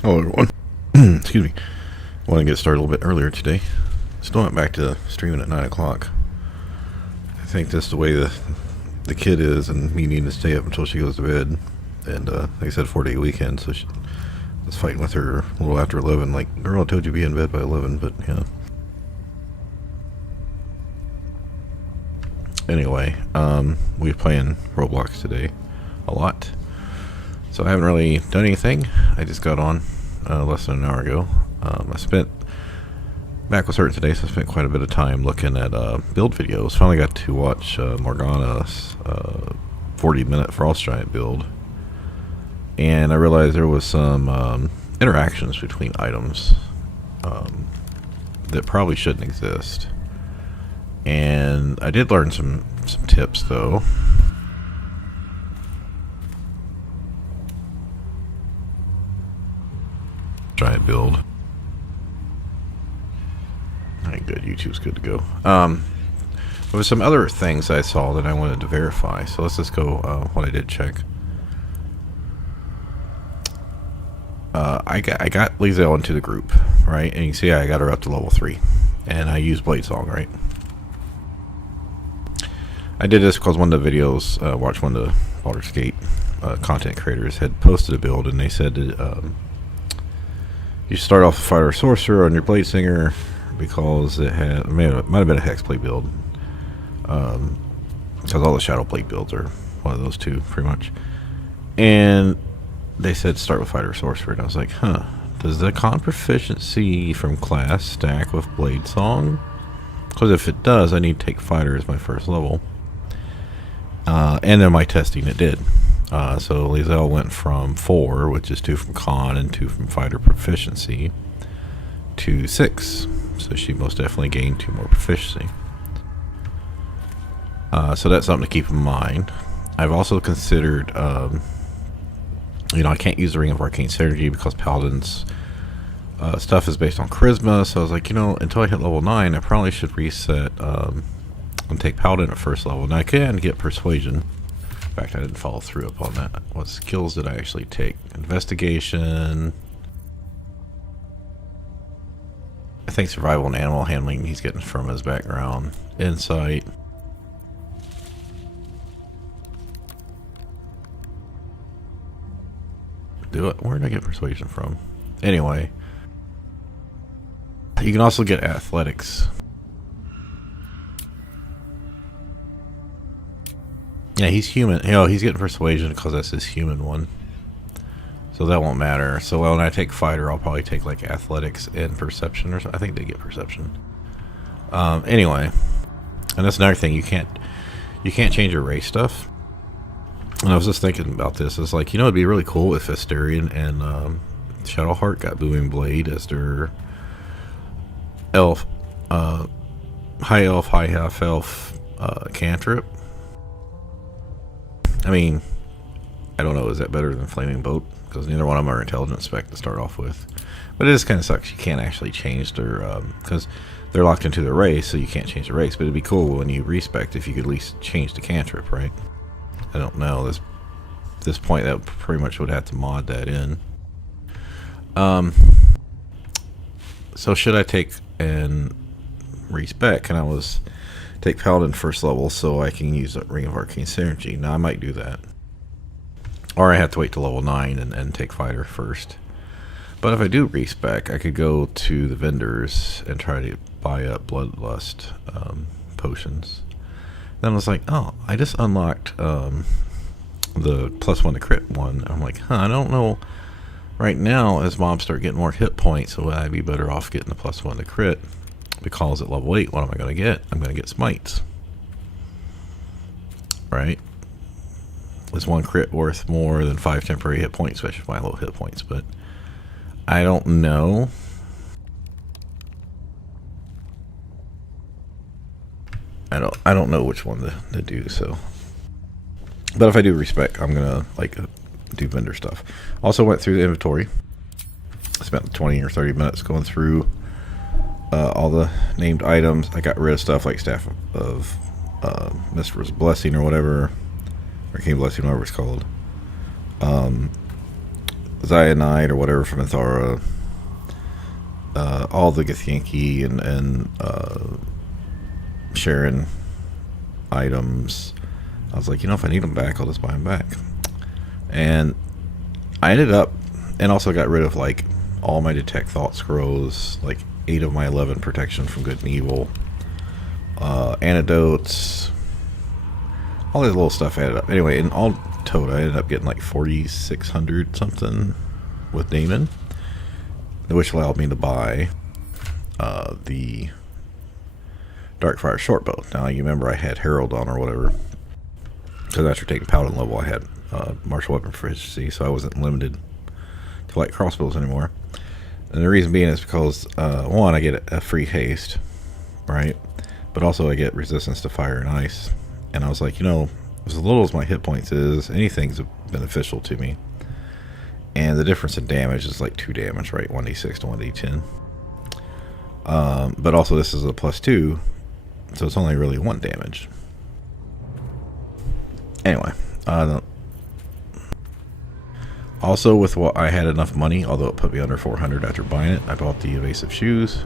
Hello, everyone. Excuse me. I want to get started a little bit earlier today. Still went back to streaming at 9 o'clock. I think that's the way the kid is, and me needing to stay up until she goes to bed. And like I said, 4-day weekend, so I was fighting with her a little after 11. Like, girl, I told you to be in bed by 11, but yeah. Anyway, we were playing Roblox today a lot. So I haven't really done anything. I just got on less than an hour ago. I spent back with her today, so I spent quite a bit of time looking at build videos. Finally got to watch Morgana's 40-minute Frost Giant build, and I realized there was some interactions between items that probably shouldn't exist. And I did learn some tips though. Giant build. Alright, good. YouTube's good to go. There was some other things I saw that I wanted to verify, so let's just go what I did check. I got Lizelle into the group, right? And you can see I got her up to level 3. And I used Blade Song, right? I did this because one of the videos, watched one of the Baldur's Gate content creators had posted a build, and they said that you start off with Fighter Sorcerer on your Blade Singer because it might have been a Hexblade build. Because all the Shadow Blade builds are one of those two, pretty much. And they said start with Fighter Sorcerer, and I was like, huh, does the con proficiency from class stack with Blade Song? Because if it does, I need to take Fighter as my first level. And in my testing, it did. So Lizelle went from 4, which is 2 from con and 2 from fighter proficiency, to 6. So she most definitely gained 2 more proficiency. So that's something to keep in mind. I've also considered, I can't use the Ring of Arcane Synergy because Paladin's stuff is based on Charisma. So I was like, until I hit level 9, I probably should reset and take Paladin at first level. Now I can get Persuasion. In fact, I didn't follow through upon that. What skills did I actually take? Investigation. I think survival and animal handling he's getting from his background. Insight. Where did I get persuasion from? Anyway. You can also get athletics. Yeah, he's human. He's getting persuasion because that's his human one. So that won't matter. So when I take fighter, I'll probably take like athletics and perception or something. I think they get perception. Anyway, and that's another thing. You can't change your race stuff. And I was just thinking about this. It's like, it'd be really cool if Asterion and Shadowheart got Booming Blade as their elf, high elf, high half elf cantrip. I mean, I don't know, is that better than Flaming Boat? Because neither one of them are intelligence spec to start off with. But it just kind of sucks. You can't actually change their, because they're locked into their race, so you can't change the race. But it'd be cool when you respec if you could at least change the cantrip, right? I don't know. This point, that pretty much would have to mod that in. So should I take and respec? And I was take Paladin first level so I can use the Ring of Arcane Synergy. Now I might do that. Or I have to wait till level 9 and take Fighter first. But if I do respec, I could go to the vendors and try to buy up Bloodlust potions. Then I was like, oh, I just unlocked the +1 to crit one. I'm like, I don't know. Right now, as mobs start getting more hit points, so I'd be better off getting the +1 to crit. Because at level 8, what am I going to get? I'm going to get smites. Right? Is 1 crit worth more than 5 temporary hit points, especially my low hit points? But I don't know. I don't know which one to do, so. But if I do respec, I'm going to do vendor stuff. Also went through the inventory. Spent 20 or 30 minutes going through all the named items. I got rid of stuff like Staff of Mistress Blessing or whatever, Arcane Blessing, whatever it's called. Cyanide or whatever from Ithara, all the Githyanki and Sharon items. I was like, if I need them back, I'll just buy them back. And I ended up, and also got rid of like all my detect thought scrolls, like 8 of my 11 protection from good and evil, antidotes, all this little stuff added up. Anyway, in all total, I ended up getting like 4,600 something with Damon, which allowed me to buy the Darkfire shortbow. Now you remember I had Herald on or whatever, because after taking Paladin level I had martial weapon proficiency, so I wasn't limited to light crossbows anymore. And the reason being is because one, I get a free haste, right? But also I get resistance to fire and ice. And I was like, as little as my hit points is, anything's beneficial to me. And the difference in damage is like 2 damage, right? 1d6 to 1d10. But also this is a +2, so it's only really 1 damage. Anyway, also with what I had enough money, although it put me under 400 after buying it, I bought the evasive shoes.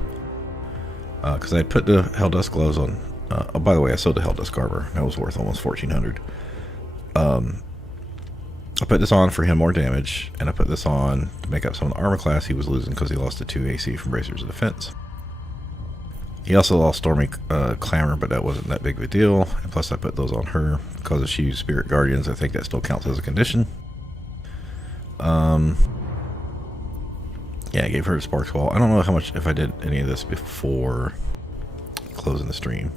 Because I put the Helldusk gloves on. Oh, by the way, I sold the Helldusk armor. That was worth almost 1,400. I put this on for him more damage, and I put this on to make up some of the armor class he was losing because he lost a 2 AC from Bracers of Defense. He also lost Stormy Clamor, but that wasn't that big of a deal. And plus I put those on her because if she used Spirit Guardians, I think that still counts as a condition. Yeah, I gave her the Sparks Wall. I don't know how much, if I did any of this before closing the stream.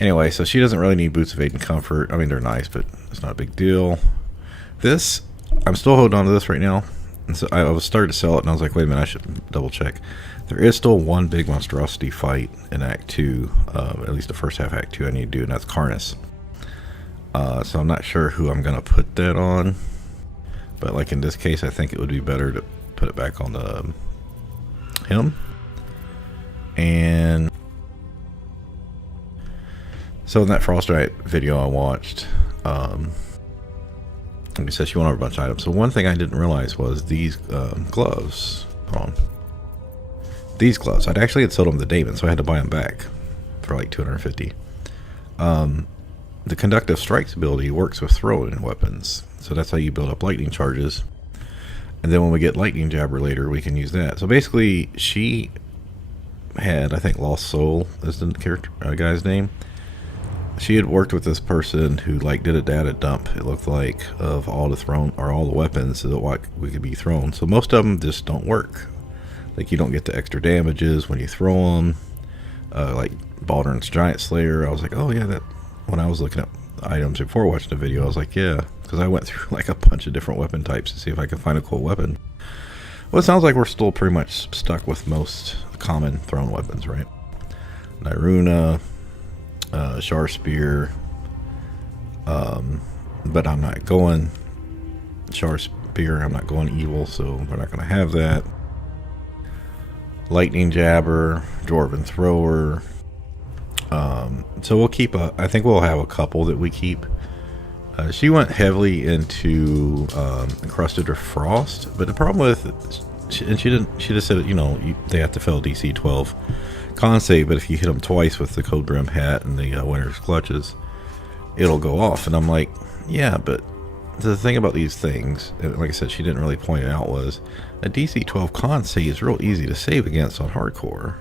Anyway, so she doesn't really need Boots of Aid and Comfort. I mean, they're nice, but it's not a big deal. This, I'm still holding on to this right now. And so I was starting to sell it, and I was like, wait a minute, I should double check. There is still one big monstrosity fight in Act 2, at least the first half of Act 2 I need to do, and that's Karnas. So I'm not sure who I'm going to put that on. But like in this case, I think it would be better to put it back on him. And so in that Frostbite video I watched, like I said, she went over a bunch of items. So one thing I didn't realize was these gloves. Hold on. These gloves. I'd actually had sold them to Damon, so I had to buy them back for like 250. The Conductive Strikes ability works with throwing weapons. So that's how you build up lightning charges. And then when we get Lightning Jabber later, we can use that. So basically, she had, I think, Lost Soul is the character guy's name. She had worked with this person who like did a data dump, it looked like, of all the thrown or all the weapons that what we could be thrown. So most of them just don't work. Like you don't get the extra damages when you throw them. Like Baldur's Giant Slayer, I was like, oh yeah, that. When I was looking at items before watching the video, I was like, yeah, because I went through like a bunch of different weapon types to see if I could find a cool weapon. Well, it sounds like we're still pretty much stuck with most common thrown weapons, right? Nyruna, Shar Spear, but I'm not going Shar Spear, I'm not going evil, so we're not going to have that. Lightning Jabber, Dwarven Thrower. So we'll keep I think we'll have a couple that we keep. She went heavily into Encrusted or Frost, but the problem with and she just said, they have to fail DC 12 con save, but if you hit them twice with the Code Brim hat and the Winter's Clutches, it'll go off. And I'm like, yeah, but the thing about these things, like I said, she didn't really point it out, was a DC 12 con save is real easy to save against on hardcore.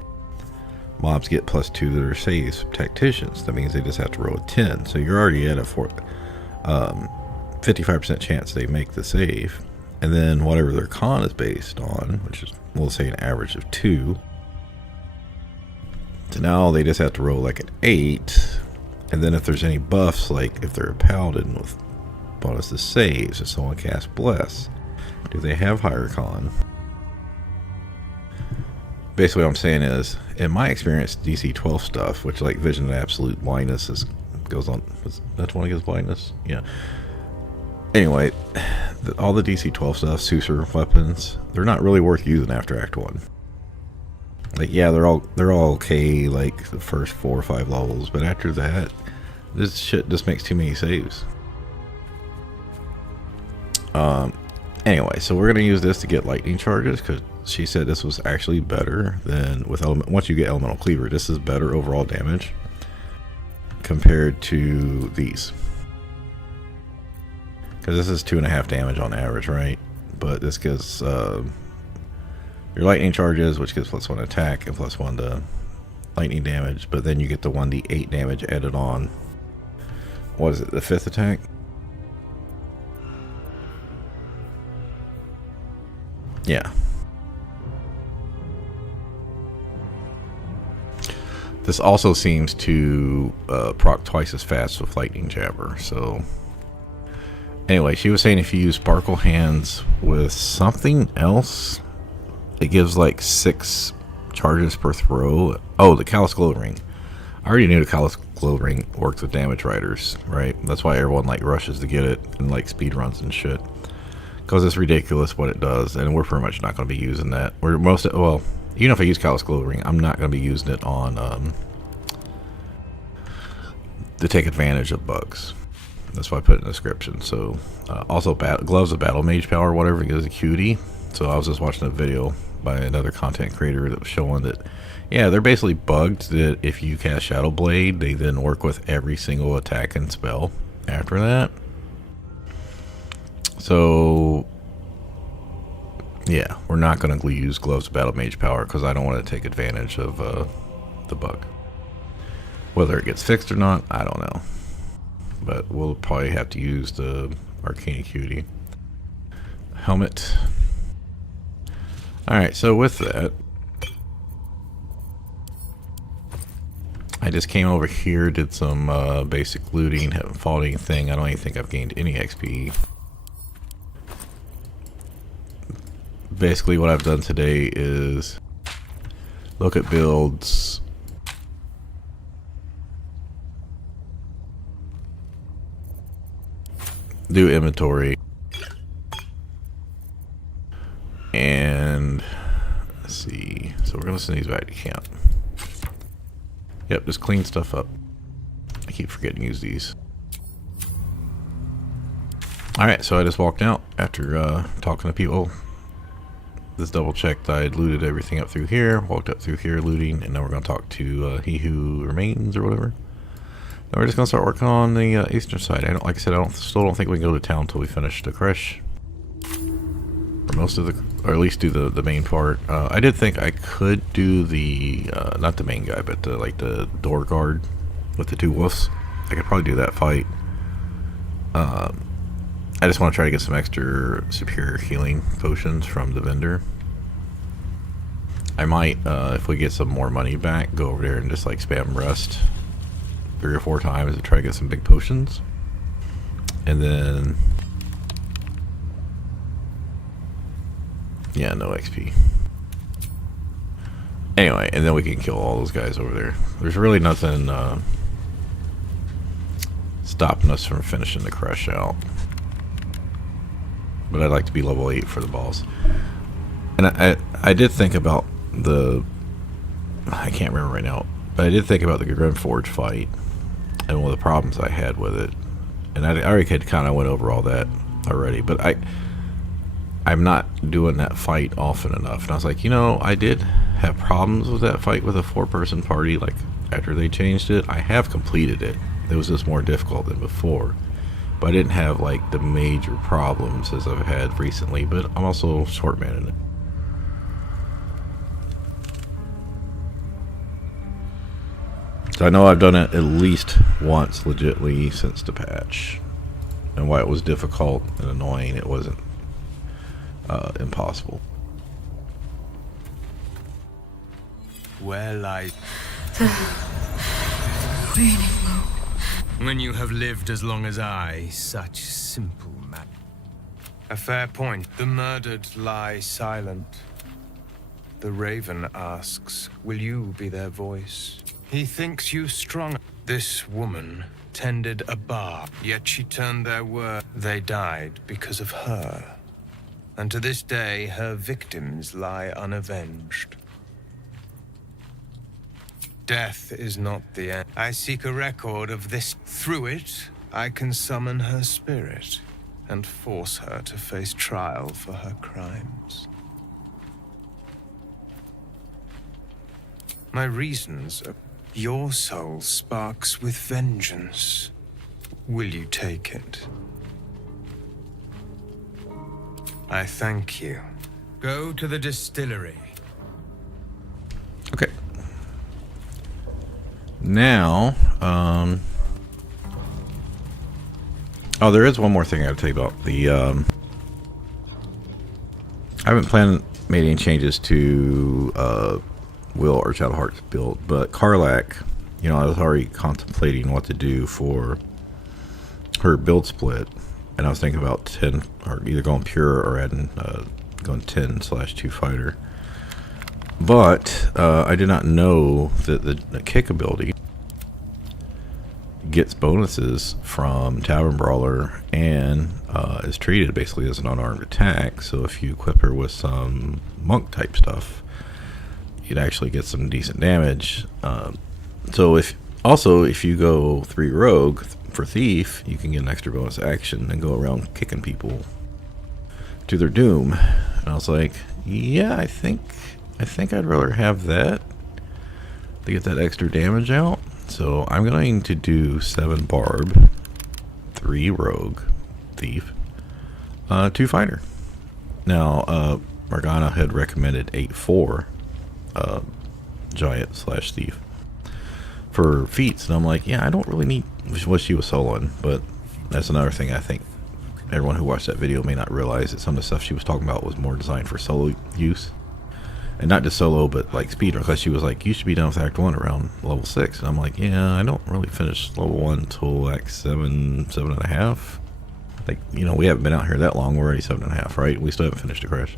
Mobs get +2 to their saves. Tacticians, that means they just have to roll a 10. So you're already at a 55% chance they make the save. And then whatever their con is based on, which is, we'll say, an average of 2. So now they just have to roll like an 8. And then if there's any buffs, like if they're a paladin with bonus to saves, if someone casts Bless, do they have higher con? Basically what I'm saying is, in my experience, DC 12 stuff, which like Vision and Absolute Blindness goes on, that's one against blindness? Yeah. Anyway, all the DC 12 stuff, Susur weapons, they're not really worth using after Act 1. Like, yeah, they're all okay, like the first 4 or 5 levels, but after that, this shit just makes too many saves. Anyway, so we're going to use this to get lightning charges because she said this was actually better than with once you get elemental cleaver. This is better overall damage compared to these, because this is 2.5 damage on average, right? But this gives your lightning charges, which gives +1 attack and +1 to lightning damage, but then you get the 1d8 damage added on. What is it, the 5th attack? Yeah. This also seems to proc twice as fast with lightning jabber. So anyway, she was saying if you use sparkle hands with something else, it gives like 6 charges per throw. Oh, the Callous Glow Ring. I already knew the Callous Glow Ring worked with damage riders, right? That's why everyone like rushes to get it and like speed runs and shit, because it's ridiculous what it does, and we're pretty much not going to be using that. We're well, even if I use Callous Glow Ring, I'm not going to be using it on to take advantage of bugs. That's why I put it in the description. So also gloves of battle mage power, whatever, gives a cutie. So I was just watching a video by another content creator that was showing that, yeah, they're basically bugged that if you cast Shadow Blade, they then work with every single attack and spell after that. So yeah, we're not going to use gloves of battle mage power because I don't want to take advantage of the bug. Whether it gets fixed or not, I don't know, but we'll probably have to use the Arcana Cutie helmet. Alright, so with that, I just came over here, did some basic looting, haven't fought anything. I don't even think I've gained any XP. Basically what I've done today is look at builds, do inventory, and let's see, so we're gonna send these back to camp. Yep, just clean stuff up. I keep forgetting to use these. Alright, so I just walked out after talking to people. Just double checked I'd looted everything up through here, walked up through here looting, and now we're going to talk to He Who Remains or whatever. Then we're just going to start working on the eastern side. Like I said, still don't think we can go to town until we finish the crash. Or most of or at least do the main part. I did think I could do the, not the main guy, but like the door guard with the 2 wolves. I could probably do that fight. I just want to try to get some extra superior healing potions from the vendor. I might, if we get some more money back, go over there and just like spam rest 3 or 4 times to try to get some big potions. And then, yeah, no XP. Anyway, and then we can kill all those guys over there. There's really nothing stopping us from finishing the crush out. But I'd like to be level 8 for the boss. And I did think about I can't remember right now, but I did think about the Grimforge fight and one of the problems I had with it. And I already kind of went over all that already, but I'm not doing that fight often enough. And I was like, you know, I did have problems with that fight with a 4-person party, like after they changed it. I have completed it. It was just more difficult than before. But I didn't have like the major problems as I've had recently, but I'm also short-manning it. So I know I've done it at least once legitly since the patch. And while it was difficult and annoying, it wasn't impossible. Well, Really? when you have lived as long as I, such simple man. A fair point. The murdered lie silent. The raven asks, will you be their voice? He thinks you strong. This woman tended a bar, yet she turned their word. They died because of her. And to this day, her victims lie unavenged. Death is not the end. I seek a record of this. Through it, I can summon her spirit. and force her to face trial for her crimes. My reasons are your soul sparks with vengeance. Will you take it? I thank you. Go to the distillery. Okay. Now, oh, there is one more thing I gotta tell you about. I haven't made any changes to Wyll or Shadow Heart's build, but Karlach, you know, I was already contemplating what to do for her build split, and I was thinking about 10, or either going pure or adding going 10/2 fighter. But I did not know that the kick ability gets bonuses from Tavern Brawler and is treated basically as an unarmed attack. So if you equip her with some monk type stuff, you'd actually get some decent damage. So if you go 3 rogue for thief, you can get an extra bonus action and go around kicking people to their doom. And I was like, yeah, I think I'd rather have that to get that extra damage out. So I'm going to do 7 barb, 3 rogue, thief, 2 fighter. Now, Morgana had recommended 8/4 giant/thief for feats, and I'm like, yeah, I don't really need what she was soloing, but that's another thing. I think everyone who watched that video may not realize that some of the stuff she was talking about was more designed for solo use. And not just solo, but like speedrun, because she was like, you should be done with Act 1 around level 6. And I'm like, yeah, I don't really finish level 1 until Act 7.5. Like, you know, we haven't been out here that long. We're already 7.5, right? We still haven't finished the crash.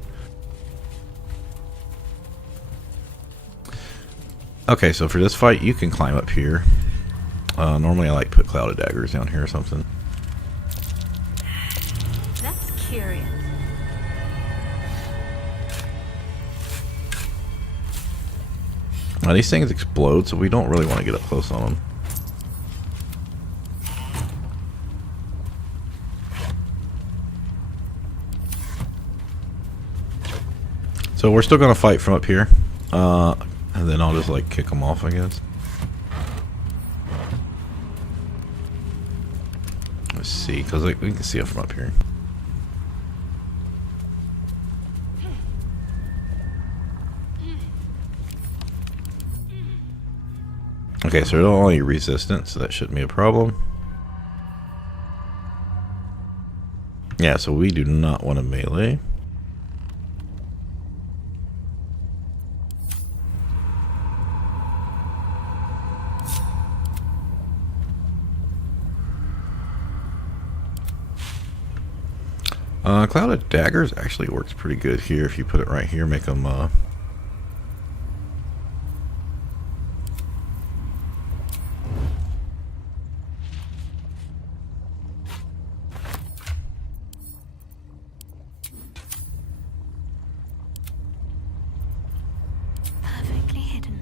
Okay, so for this fight, you can climb up here. Normally I like put clouded daggers down here or something. That's curious. Now these things explode, so we don't really want to get up close on them. So we're still going to fight from up here. And then I'll just like kick them off, I guess. Let's see, because like, we can see it from up here. Okay, so they're only resistant, so that shouldn't be a problem. Yeah, so we do not want to melee. Clouded daggers actually works pretty good here if you put it right here, make them Perfectly hidden.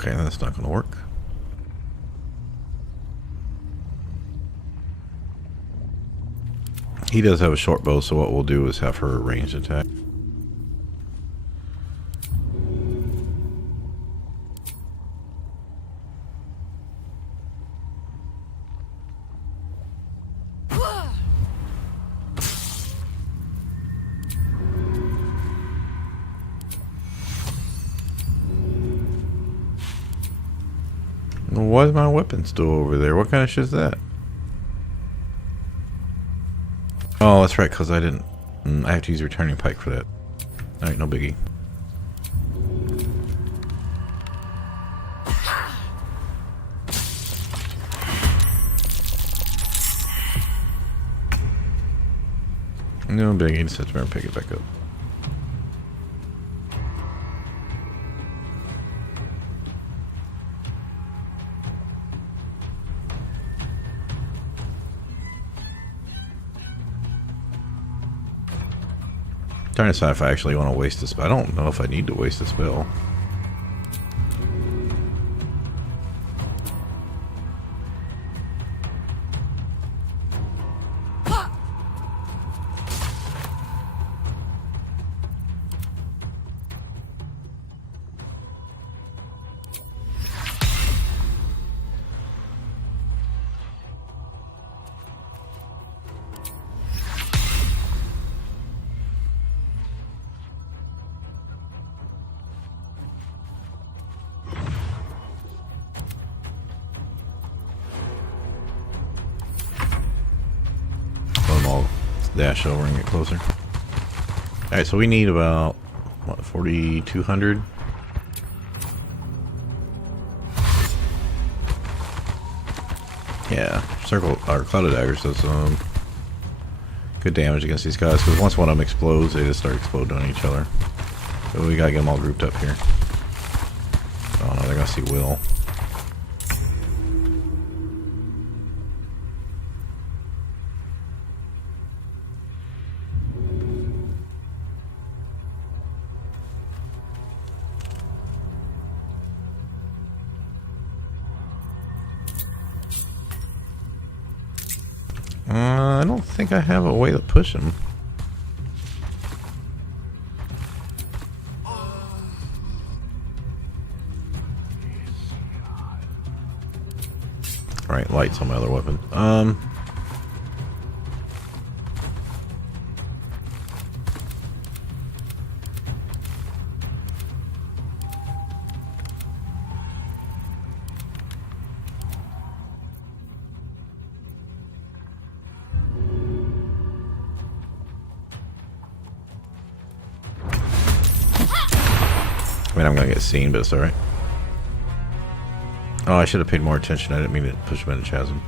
okay, that's not going to work. He does have a short bow, so what we'll do is have her ranged attack. Why is my weapon still over there? What kind of shit is that? Oh, that's right, because I didn't... I have to use a returning pike for that. Alright, no biggie. No biggie, just have to remember to pick it back up. trying to decide if I actually want to waste this. I don't know if I need to waste the spell. Dash over and get closer. Alright, so we need about, what, 4,200? Yeah, circle, or Clouded Daggers does good damage against these guys, because once one of them explodes, they just start exploding on each other. So we gotta get them all grouped up here. Oh no, they're gonna see Wyll. I don't think I have a way to push him. Alright, lights on my other weapon. I mean, I'm gonna get seen, but it's alright. Oh, I should have paid more attention. I didn't mean to push him in a chasm.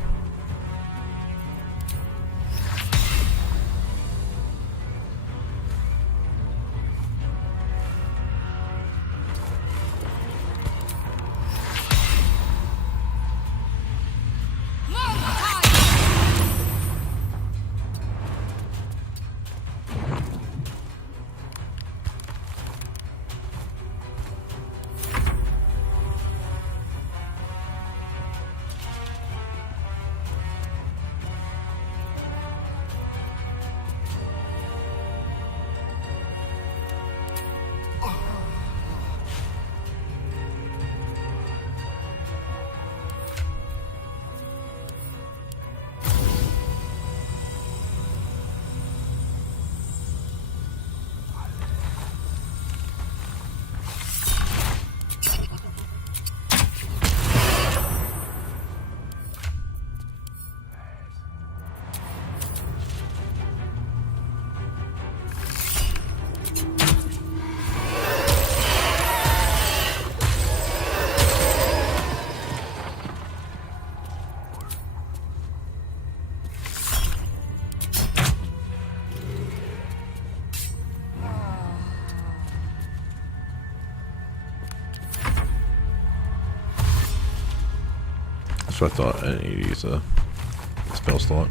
So I thought I needed to use a spell slot.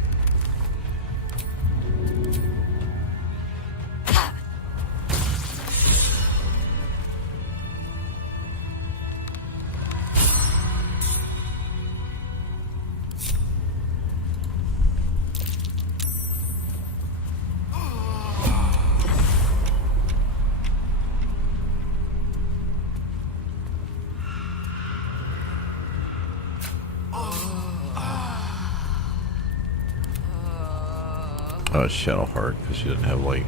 Oh, it's Shadowheart, because she doesn't have light.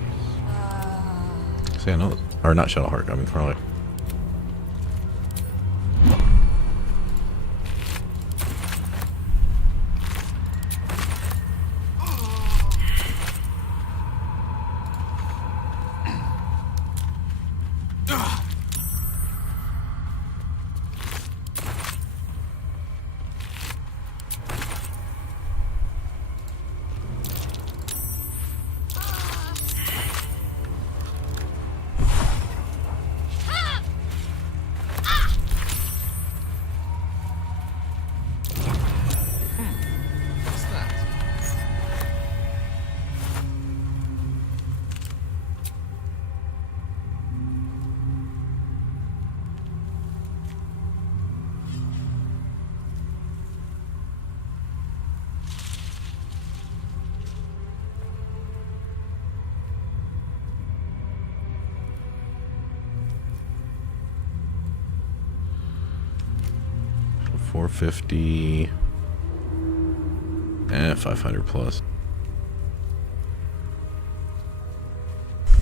See, I know. Or not Shadowheart, I mean Chronic. 450. 500 plus.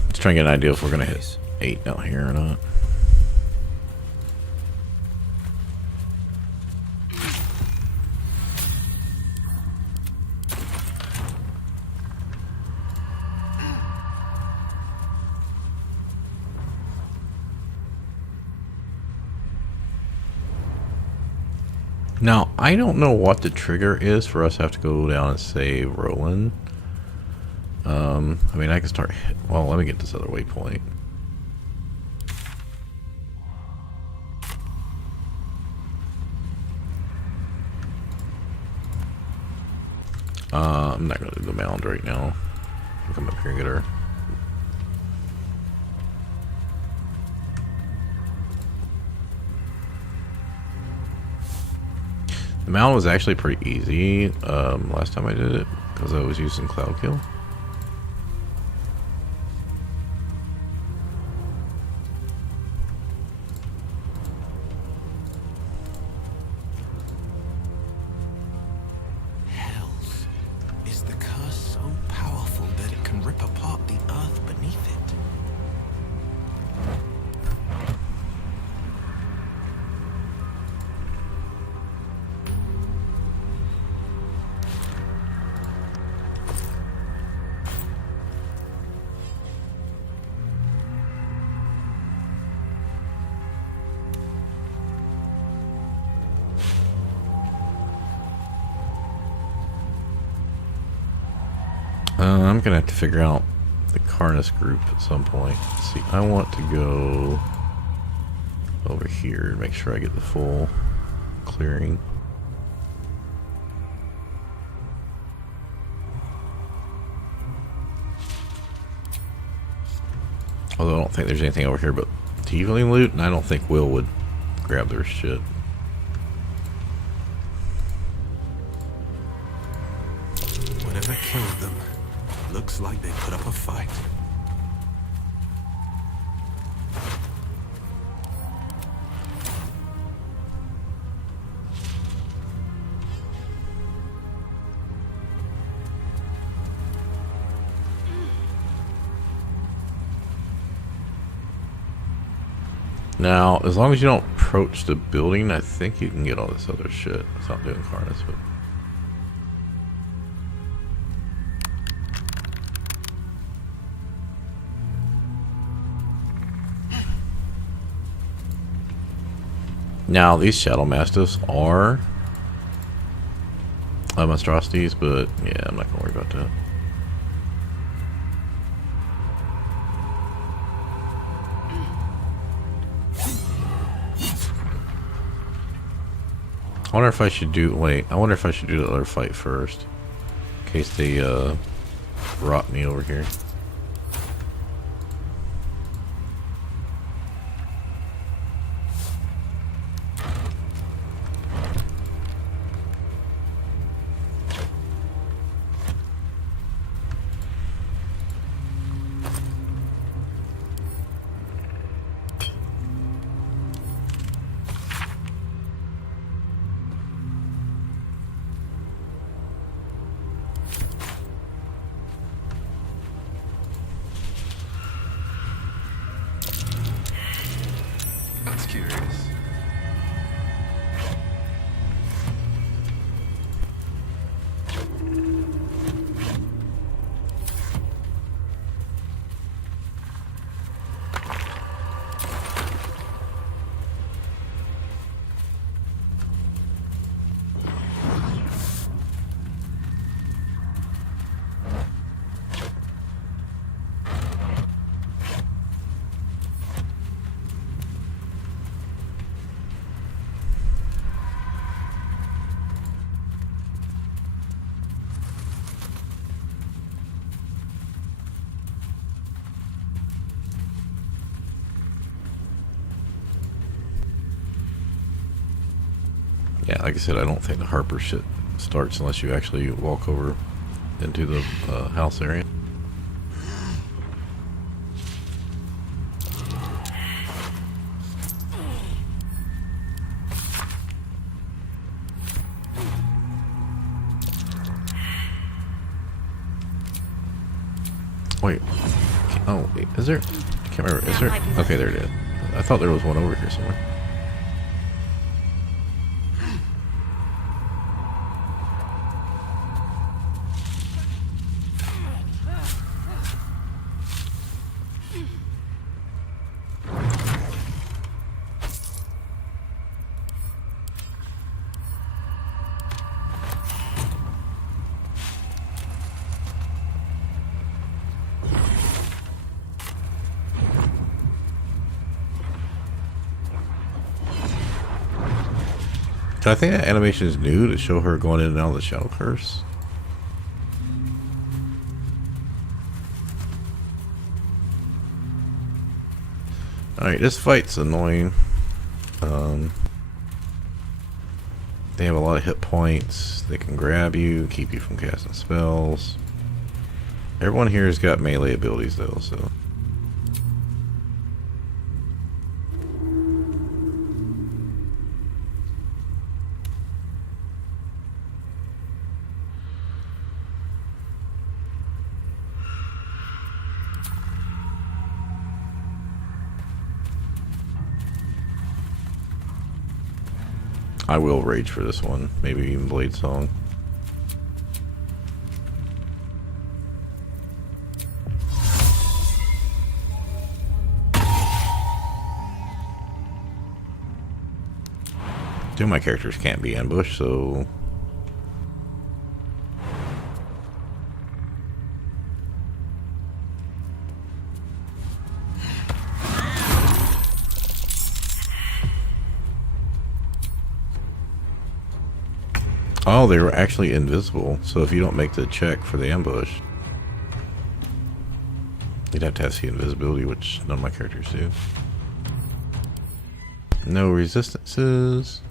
Let's try and get an idea if we're gonna hit 8 out here or not. Now, I don't know what the trigger is for us to have to go down and save Roland. I mean, I can start... Well, let me get this other waypoint. I'm not going to do the mound right now. I'll come up here and get her. The mound was actually pretty easy last time I did it because I was using Cloud Kill. Hells, is the curse so powerful that it can rip apart the earth beneath it? I'm gonna have to figure out the Karnas group at some point. Let's see, I want to go over here and make sure I get the full clearing. Although I don't think there's anything over here but tiefling loot, and I don't think Wyll would grab their shit. Whatever killed them, looks like they put up a fight. Now, as long as you don't approach the building, I think you can get all this other shit. It's not doing Karnas, but... Now, these Shadow Mastiffs are monstrosities, but yeah, I'm not going to worry about that. I wonder if I should do... Wait, I wonder if I should do the other fight first. In case they rot me over here. That's curious. Yeah, like I said, I don't think the Harper shit starts unless you actually walk over into the house area. Wait. Oh, wait, is there? I can't remember. Is there? Okay, there it is. I thought there was one over here somewhere. So I think that animation is new to show her going in and out of the shadow curse. Alright, this fight's annoying. They have a lot of hit points. They can grab you, keep you from casting spells. Everyone here has got melee abilities though, so... I will rage for this one. Maybe even Blade Song. Two of my characters can't be ambushed, so... Oh, they were actually invisible, so if you don't make the check for the ambush, you'd have to have the invisibility, which none of my characters do. No resistances.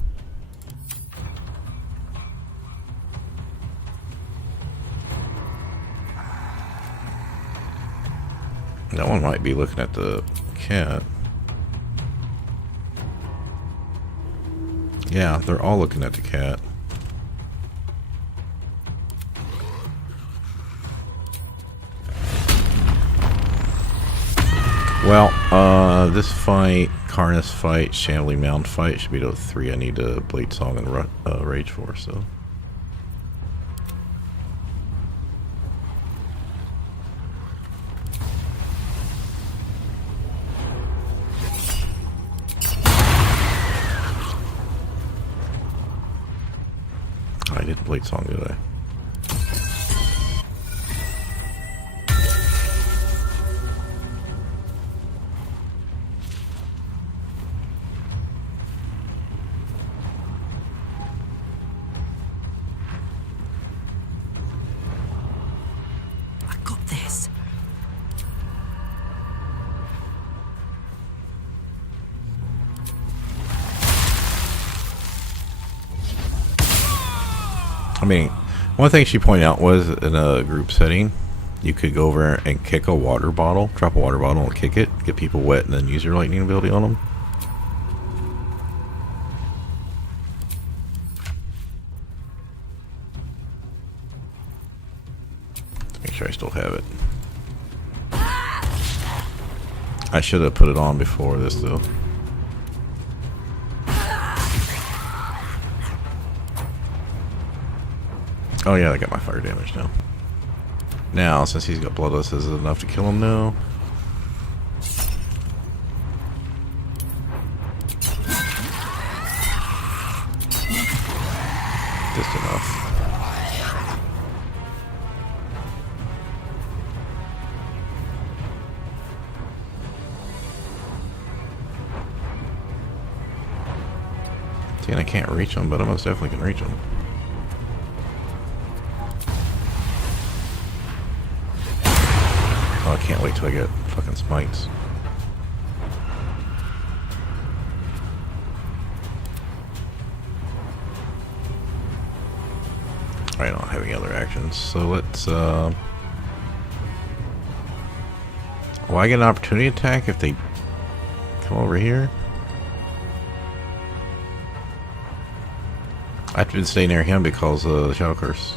That one might be looking at the cat. Yeah, they're all looking at the cat. Well, this fight, Karnas fight, Shambling Mound fight should be the three I need to Blade Song and Rage for, so. I didn't Blade Song, did I? I mean, one thing she pointed out was in a group setting, you could go over and kick a water bottle, drop a water bottle and kick it, get people wet, and then use your lightning ability on them. Make sure I still have it. I should have put it on before this though. Oh yeah, I got my fire damage now. Now, since he's got bloodless, is it enough to kill him now? Just enough. See, and I can't reach him, but I most definitely can reach him. Oh, I can't wait till I get fucking smites. I don't have any other actions, so let's will I get an opportunity attack if they come over here? I have to stay near him because of the Shadow Curse.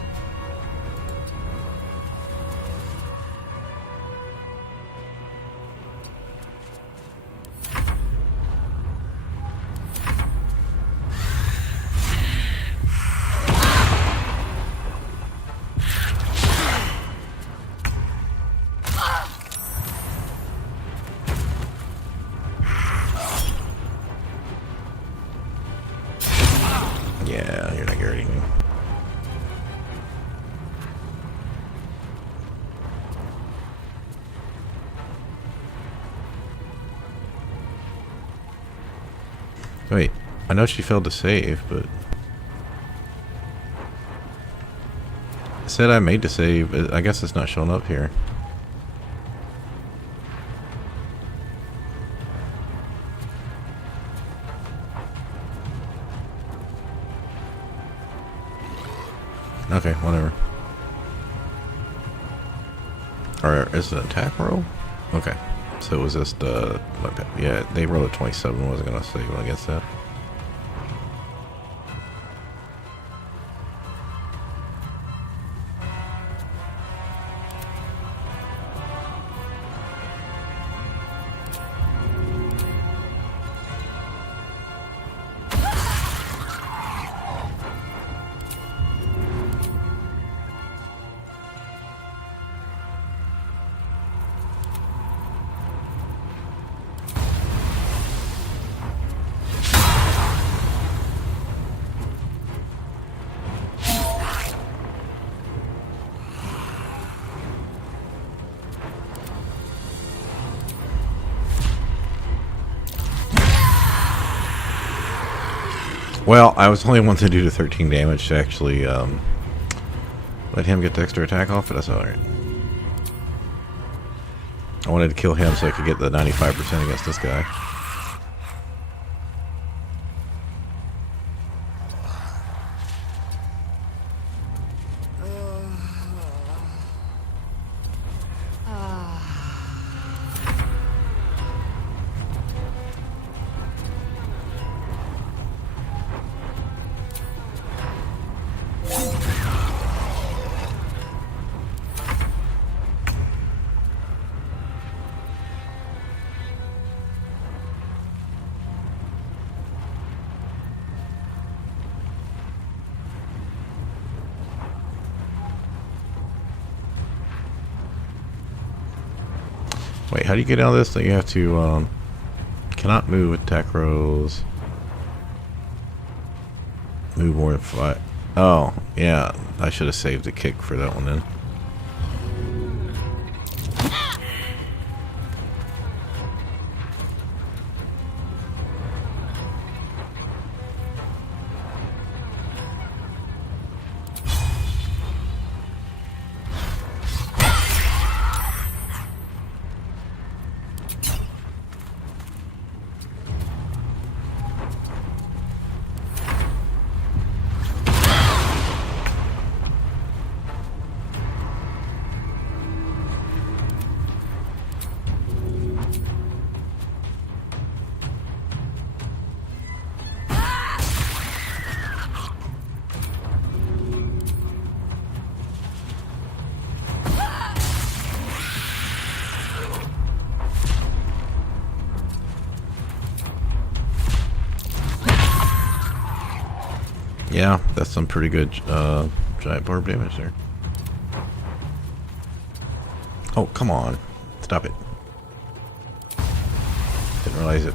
Yeah, you're not getting me. Wait, I know she failed to save, but it said I made to save. I guess it's not showing up here. Okay, whatever. Or is it an attack roll? Okay. So it was just, yeah, they rolled a 27. I wasn't going to save against that. Well, I was only wanting to do the 13 damage to actually let him get the extra attack off, but that's alright. I wanted to kill him so I could get the 95% against this guy. Wait, how do you get out of this? So you have to, cannot move attack rolls. Move more than 5. Oh, yeah. I should have saved the kick for that one then. Yeah, that's some pretty good giant barb damage there. Oh, come on. Stop it. Didn't realize it.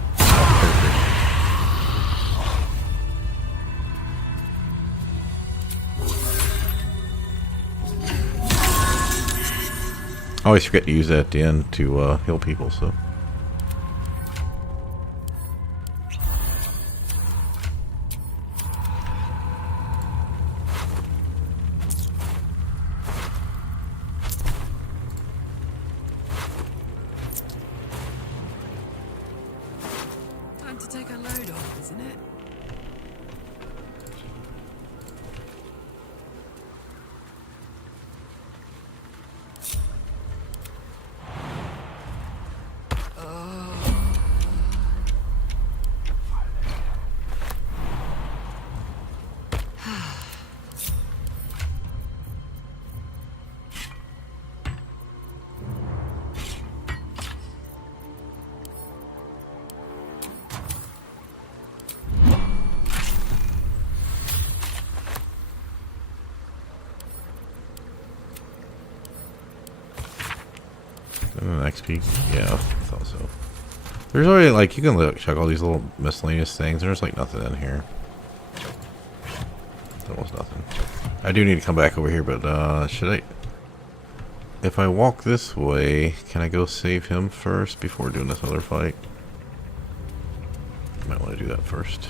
I always forget to use that at the end to heal people, so. Time to take a load off, isn't it? XP? Yeah, I thought so. There's already, like, you can look, check all these little miscellaneous things. There's, like, nothing in here. That was nothing. I do need to come back over here, but should I? If I walk this way, can I go save him first before doing this other fight? Might want to do that first.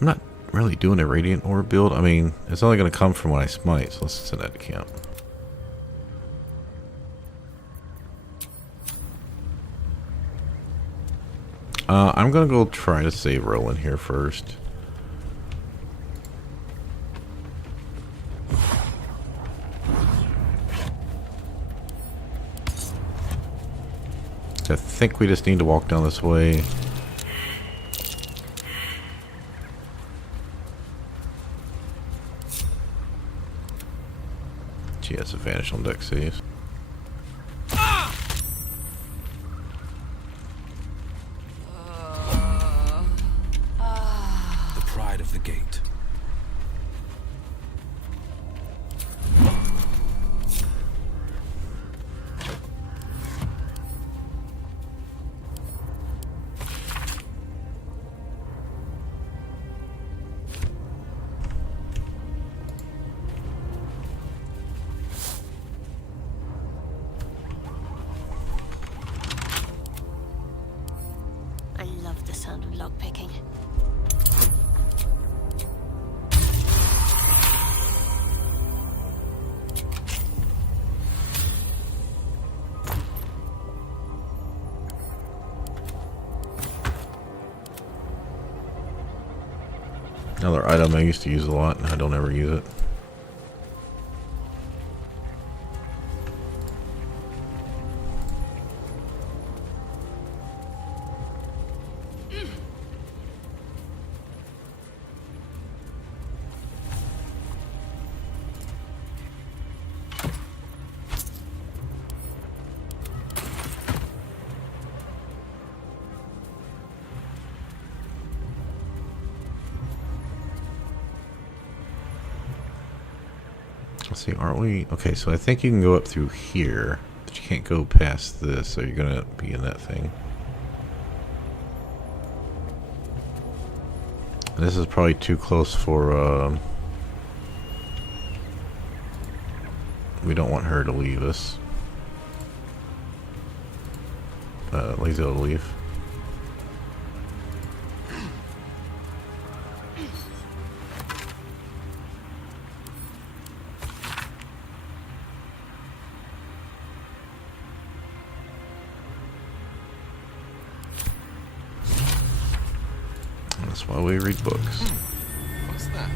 I'm not really doing a Radiant Orb build. I mean, it's only going to come from when I smite, so let's send that to camp. I'm going to go try to save Roland here first. I think we just need to walk down this way. She has advantage on deck saves. The pride of the gate. I love the sound of lockpicking. Another item I used to use a lot and I don't ever use it. Let's see, aren't we? Okay, so I think you can go up through here, but you can't go past this, so you're gonna be in that thing. And this is probably too close for, we don't want her to leave us. Lazy to leave. That's why we read books. What's that?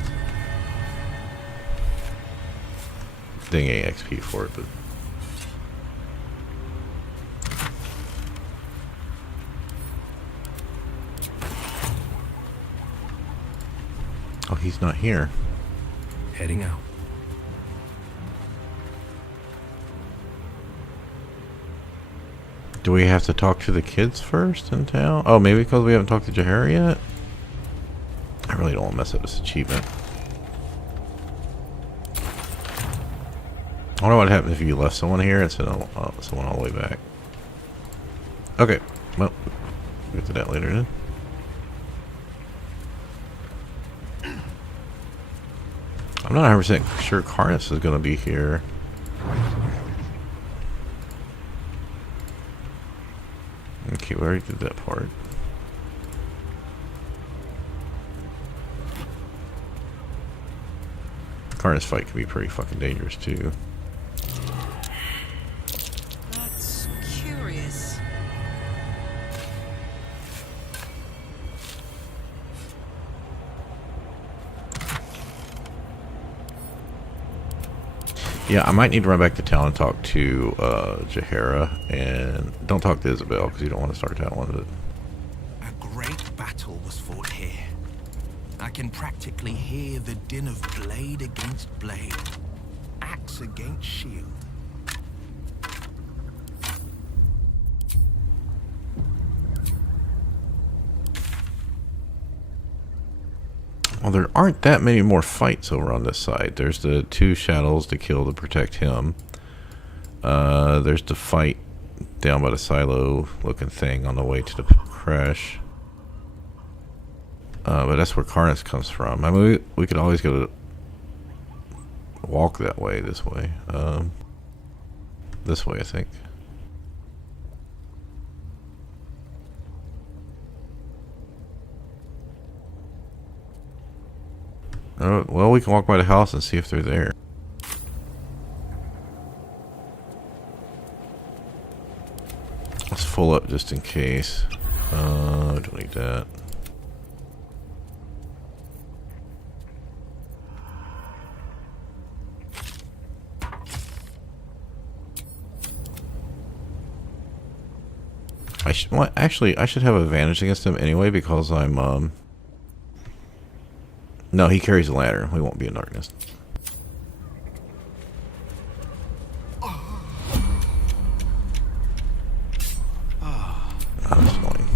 Ding XP for it, but oh, he's not here. Heading out. Do we have to talk to the kids first in town? Oh, maybe because we haven't talked to Jahara yet? I really don't want to mess up this achievement. I wonder what happens if you left someone here and sent someone all the way back. Okay, well, we'll get to that later then. I'm not 100% sure Carnus is going to be here. Okay, we already did that part. Carnus fight can be pretty fucking dangerous too. That's curious. Yeah, I might need to run back to town and talk to Jahara, and don't talk to Isabel because you don't want to start that one. But A great battle was fought here. I can practically hear the din of blade against blade, axe against shield. well, there aren't that many more fights over on this side. There's the 2 shadows to kill to protect him. There's the fight down by the silo looking thing on the way to the crash. But that's where Karnas comes from. I mean, we could always go to walk that way, this way. This way, I think. Oh, well, we can walk by the house and see if they're there. Let's full up just in case. Don't need that. Well, actually, I should have advantage against him anyway because I'm, No, he carries a ladder. We won't be in darkness. That's fine.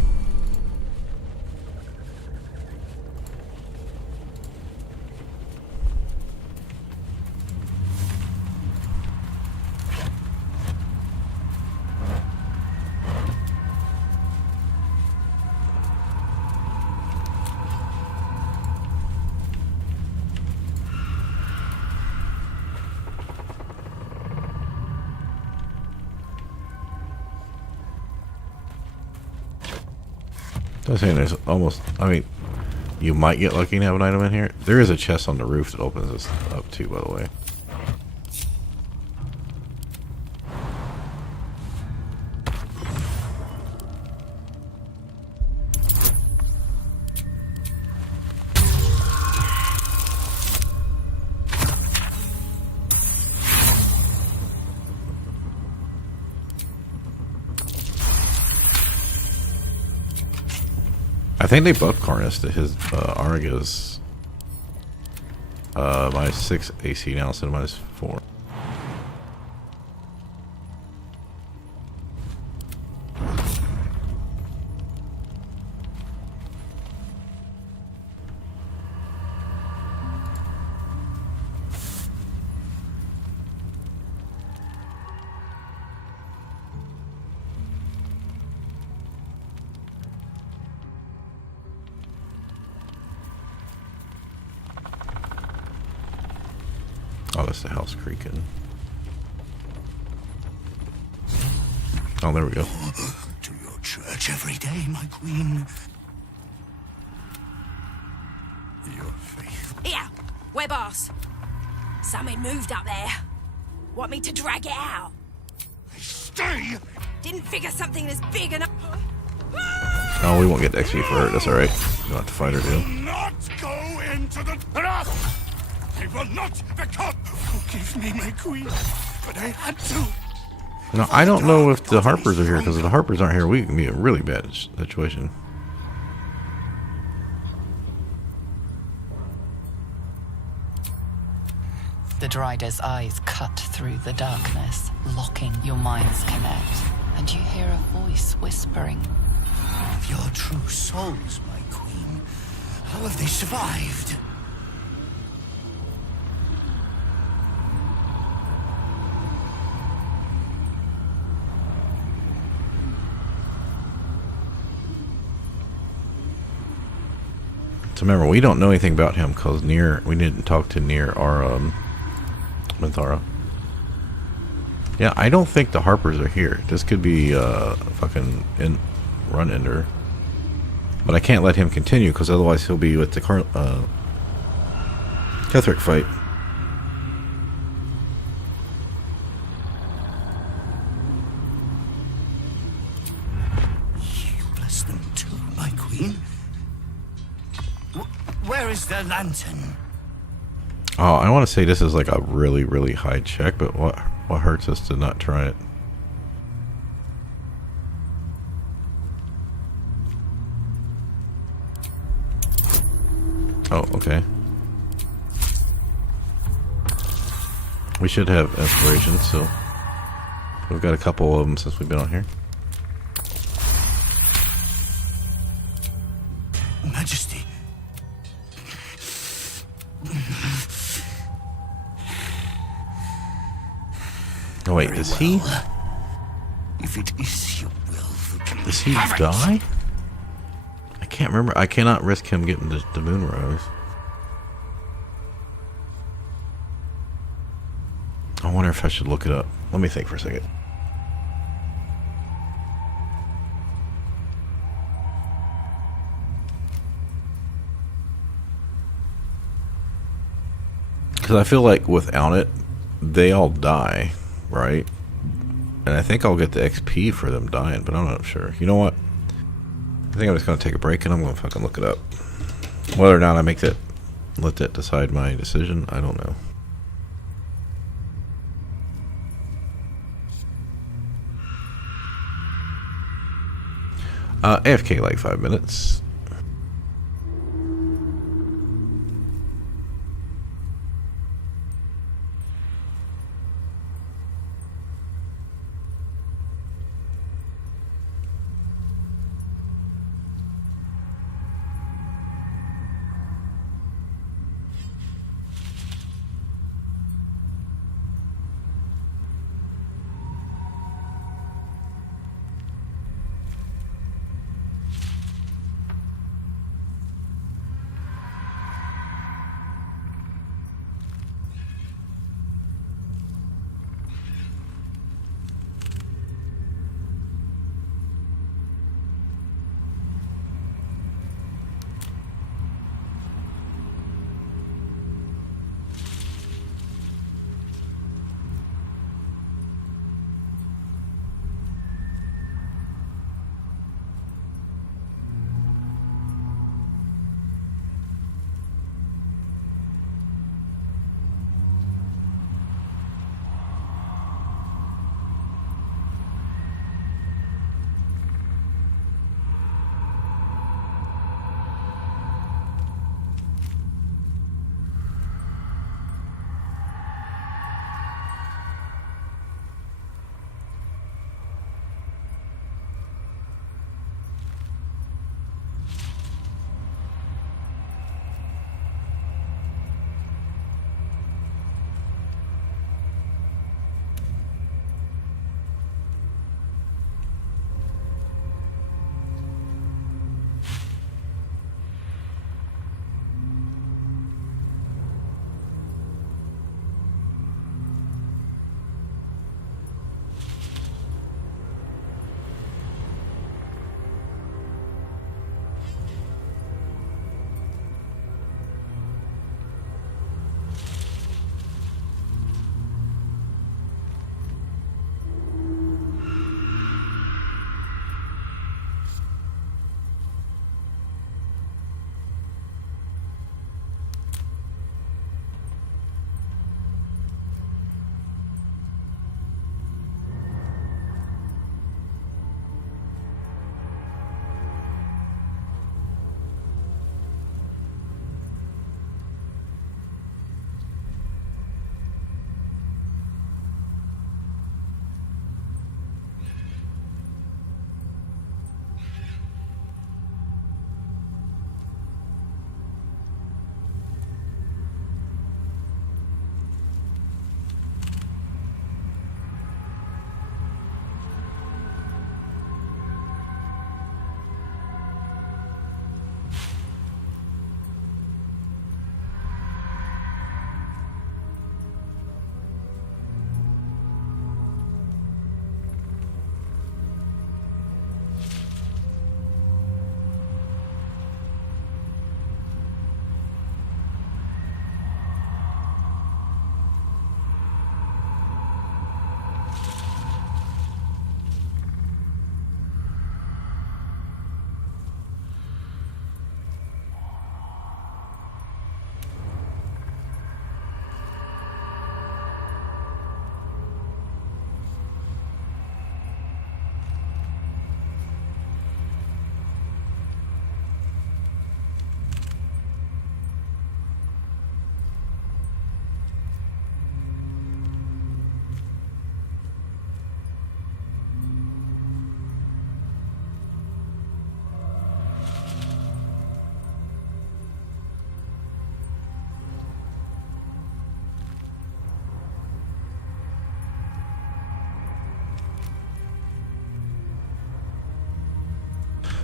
I was saying there's almost, I mean, you might get lucky and have an item in here. There is a chest on the roof that opens this up too, by the way. I think they buffed Karnas to his Arga's minus 6 AC now instead of minus 4. Oh, that's the house creaking. Oh, there we go. To your church every day, my queen. Your faith. Here, we're boss. Something moved up there. Want me to drag it out? Stay! Didn't figure something as big enough. Oh, we won't get XP for her. That's alright. We don't have to fight her, do. Not go into the... Enough! I will not become... Forgive me, my queen, but I had to. No, I don't know if the Harpers are here, because if the Harpers aren't here, we can be in a really bad situation. The Drider's eyes cut through the darkness, locking. Your minds connect, and you hear a voice whispering. Your true souls, my queen. How have they survived? So remember, we don't know anything about him because we didn't talk to Nier or Minthara. Yeah, I don't think the Harpers are here. This could be fucking run ender. But I can't let him continue because otherwise he'll be with the Ketheric fight. You bless them too, my queen. Where is their lantern? Oh, I want to say this is like a really, really high check, but what hurts us to not try it? Oh, okay. We should have inspiration, so we've got a couple of them since we've been on here. Majesty. Oh wait, is he? If it is your will that Does he have it. die? I can't remember. I cannot risk him getting the moon rose. I wonder if I should look it up. Let me think for a second. Because I feel like without it, they all die, right? And I think I'll get the XP for them dying, but I'm not sure. You know what? I think I'm just going to take a break and I'm going to fucking look it up. Whether or not I make that, let that decide my decision, I don't know. AFK like 5 minutes.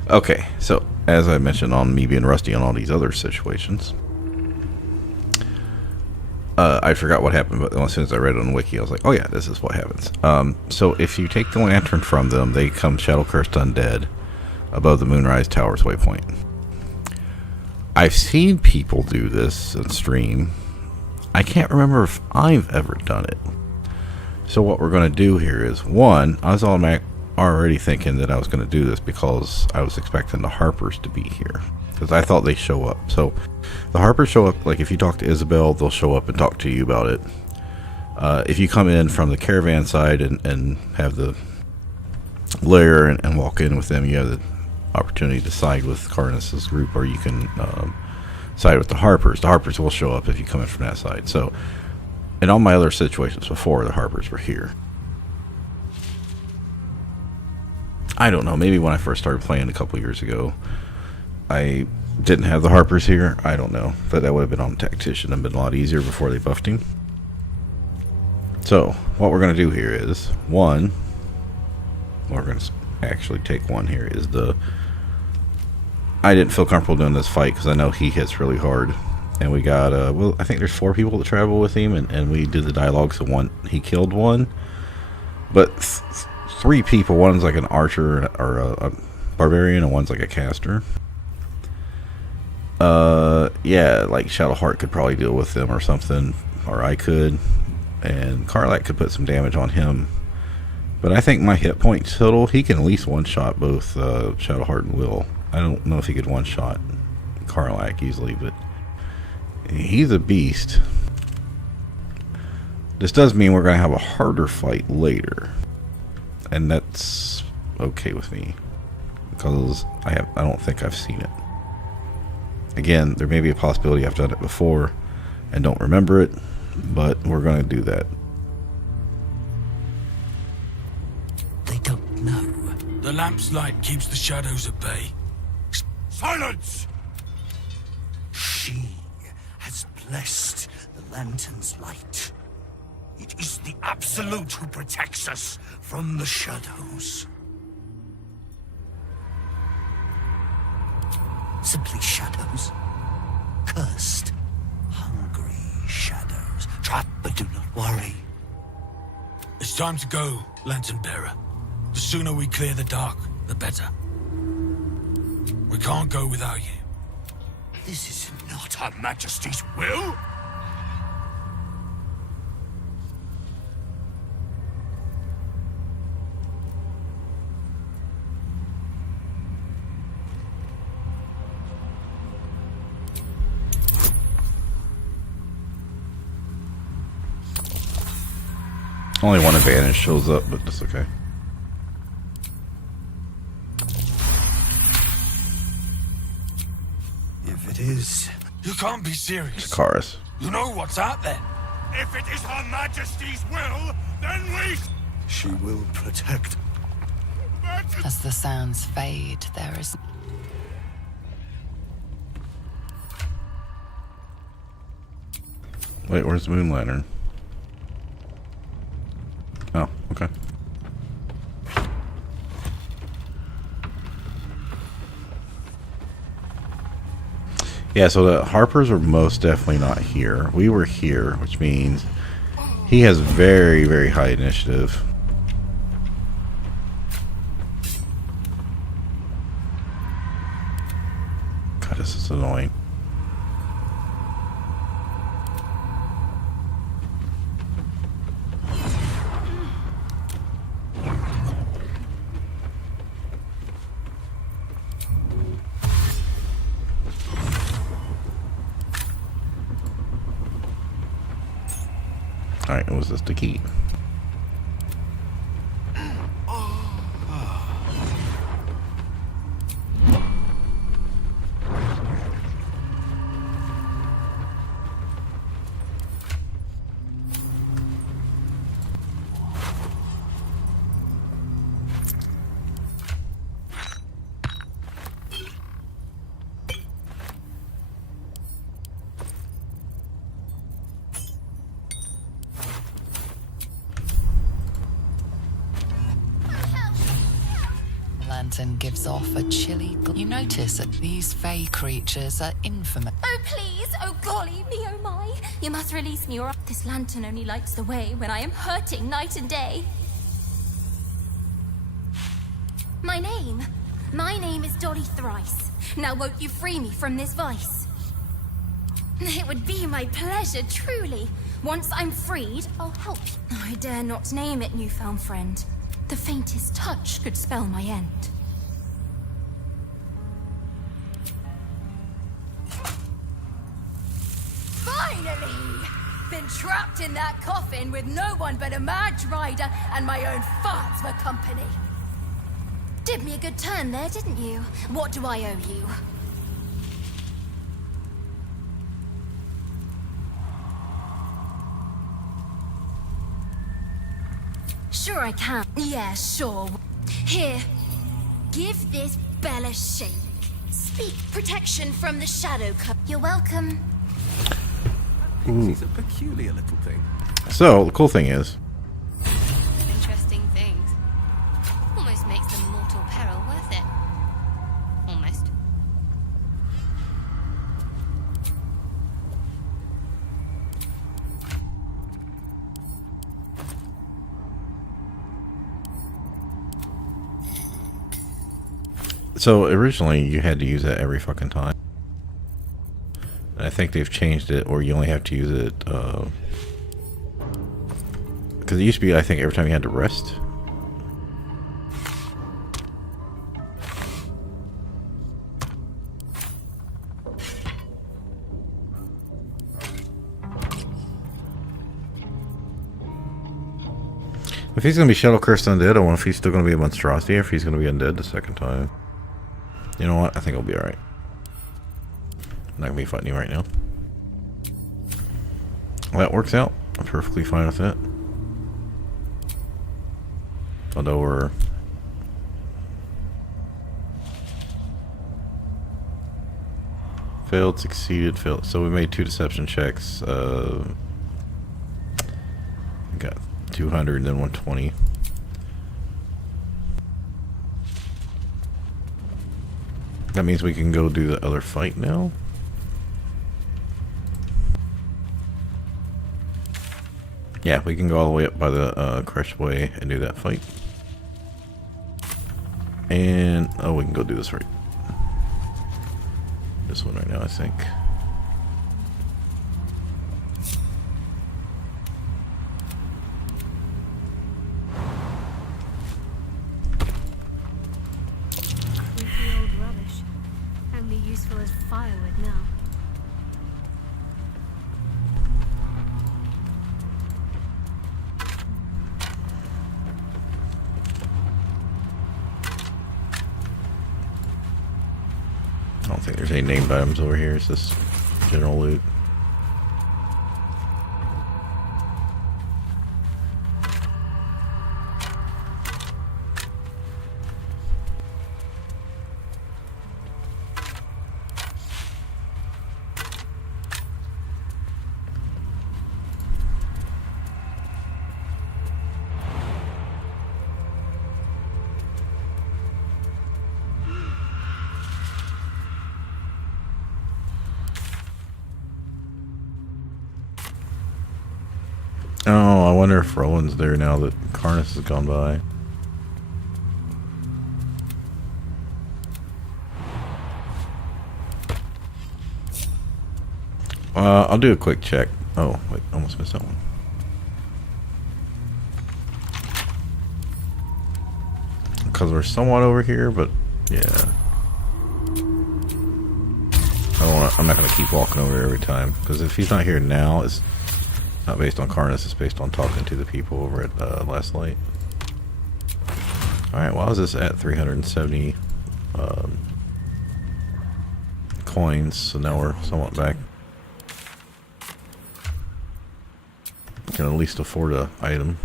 Okay, so as I mentioned on me being rusty on all these other situations, I forgot what happened, but as soon as I read it on the wiki, I was like, oh yeah, this is what happens. So if you take the lantern from them, they come shadow cursed undead above the Moonrise Tower's waypoint. I've seen people do this in stream. I can't remember if I've ever done it. So what we're going to do here is, one, I was already thinking that I was going to do this because I was expecting the Harpers to be here, because I thought they show up. So the Harpers show up, like if you talk to Isabel, they'll show up and talk to you about it. If you come in from the caravan side and have the lair and walk in with them, you have the opportunity to side with Carnus's group, or you can side with the Harpers. The Harpers will show up if you come in from that side. So in all my other situations before, the Harpers were here. I don't know, maybe when I first started playing a couple years ago, I didn't have the Harpers here. I don't know, but that would have been on the Tactician and been a lot easier before they buffed him. So what we're going to do here is, one, we're going to actually take one here, is I didn't feel comfortable doing this fight because I know he hits really hard. And we got, well, I think there's 4 people that travel with him, and we did the dialogue, so he killed one. But 3 people, one's like an archer or a barbarian, and one's like a caster. Yeah, like Shadowheart could probably deal with them or something, or I could. And Karlak could put some damage on him. But I think my hit point total, he can at least one-shot both Shadowheart and Wyll. I don't know if he could one-shot Karlak easily, but he's a beast. This does mean we're going to have a harder fight later, and that's okay with me because I don't think I've seen it. Again, there may be a possibility I've done it before and don't remember it, but we're going to do that. They don't know. The lamp's light keeps the shadows at bay. Silence! She has blessed the lantern's light. It is the Absolute who protects us from the shadows. Simply shadows. Cursed, hungry shadows. Trapped, but do not worry. It's time to go, Lantern Bearer. The sooner we clear the dark, the better. We can't go without you. This is not Her Majesty's will. Only one advantage shows up, but that's okay. If it is... You can't be serious. Karis. You know what's out there. If it is Her Majesty's will, then we... She will protect. As the sounds fade, there is... Wait, where's the Moon Lantern? Oh, okay. Yeah, so the Harpers are most definitely not here. We were here, which means he has very, very high initiative. God, this is annoying. Alright, was this the key? lantern gives off a chilly You notice that these fey creatures are infamous. Oh, please! Oh, golly me, oh my! You must release me, or this lantern only lights the way when I am hurting night and day. My name is Dolly Thrice. Now won't you free me from this vice? It would be my pleasure, truly. Once I'm freed, I'll help you. I dare not name it, newfound friend. The faintest touch could spell my end. Finally! Been trapped in that coffin with no one but a mad rider and my own farts for company. Did me a good turn there, didn't you? What do I owe you? Sure I can. Yeah, sure. Here, give this bell a shake. Speak protection from the shadow cup. You're welcome. Pixie's a peculiar little thing. So the cool thing is, Interesting things. Almost makes the mortal peril worth it. Almost. so originally you had to use that every fucking time. And I think they've changed it, or you only have to use it, because it used to be, I think, every time you had to rest. If he's going to be Shadow Cursed Undead, I wonder if he's still going to be a monstrosity, or if he's going to be undead the second time. You know what? I think I'll be alright. I'm not going to be fighting you right now. Well, that works out. I'm perfectly fine with that. Although we're... failed, succeeded, failed. So we made 2 deception checks. Got 200 and then 120. That means we can go do the other fight now. Yeah, we can go all the way up by the Crushed Way and do that fight. And oh, we can go do this right. This one right now, I think. Creepy old rubbish. Only useful as firewood now. I don't think there's any named items over here. It's just general loot. Oh, I wonder if Rowan's there now that Karnas has gone by. I'll do a quick check. Oh, wait, almost missed that one. Because we're somewhat over here, but yeah. I'm not going to keep walking over there every time. Because if he's not here now, it's not based on Karnas, it's based on talking to the people over at Last Light. Alright, well, I was just at 370 coins, so now we're somewhat back. Can at least afford a item.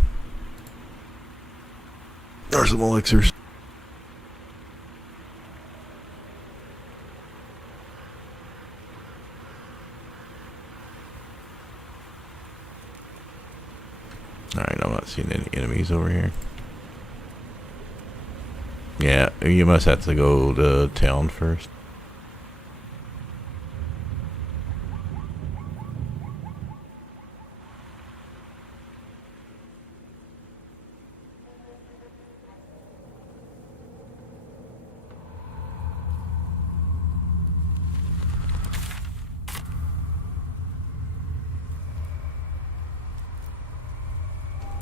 Or some elixirs. Alright, I'm not seeing any enemies over here. Yeah, you must have to go to town first.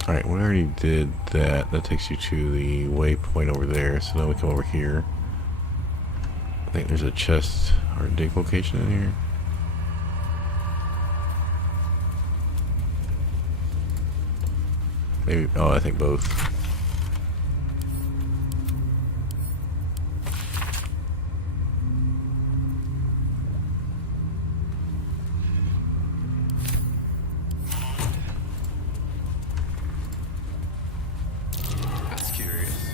Alright, we already did that. That takes you to the waypoint over there. So now we come over here. I think there's a chest or a dig location in here. Maybe, oh, I think both. That's curious.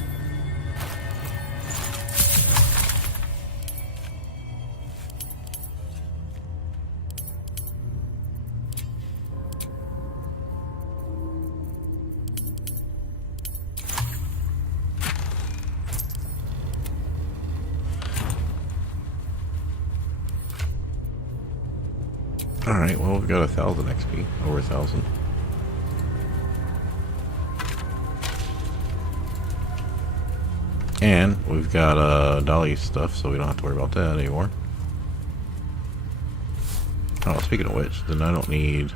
Alright, well, we've got 1,000 XP. Over 1,000. And we've got Dolly stuff, so we don't have to worry about that anymore. Oh, speaking of which, then I don't need...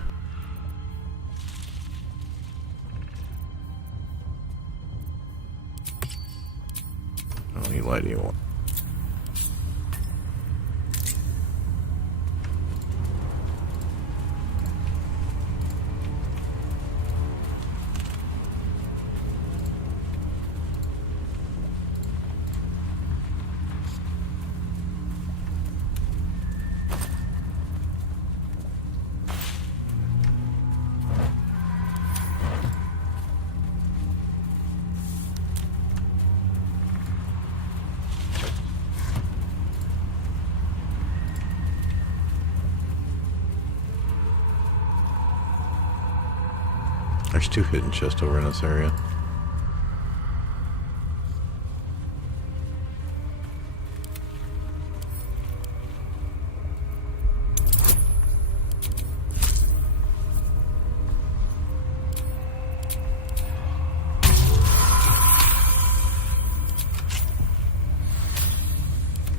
I don't need light anymore. There's 2 hidden chests over in this area.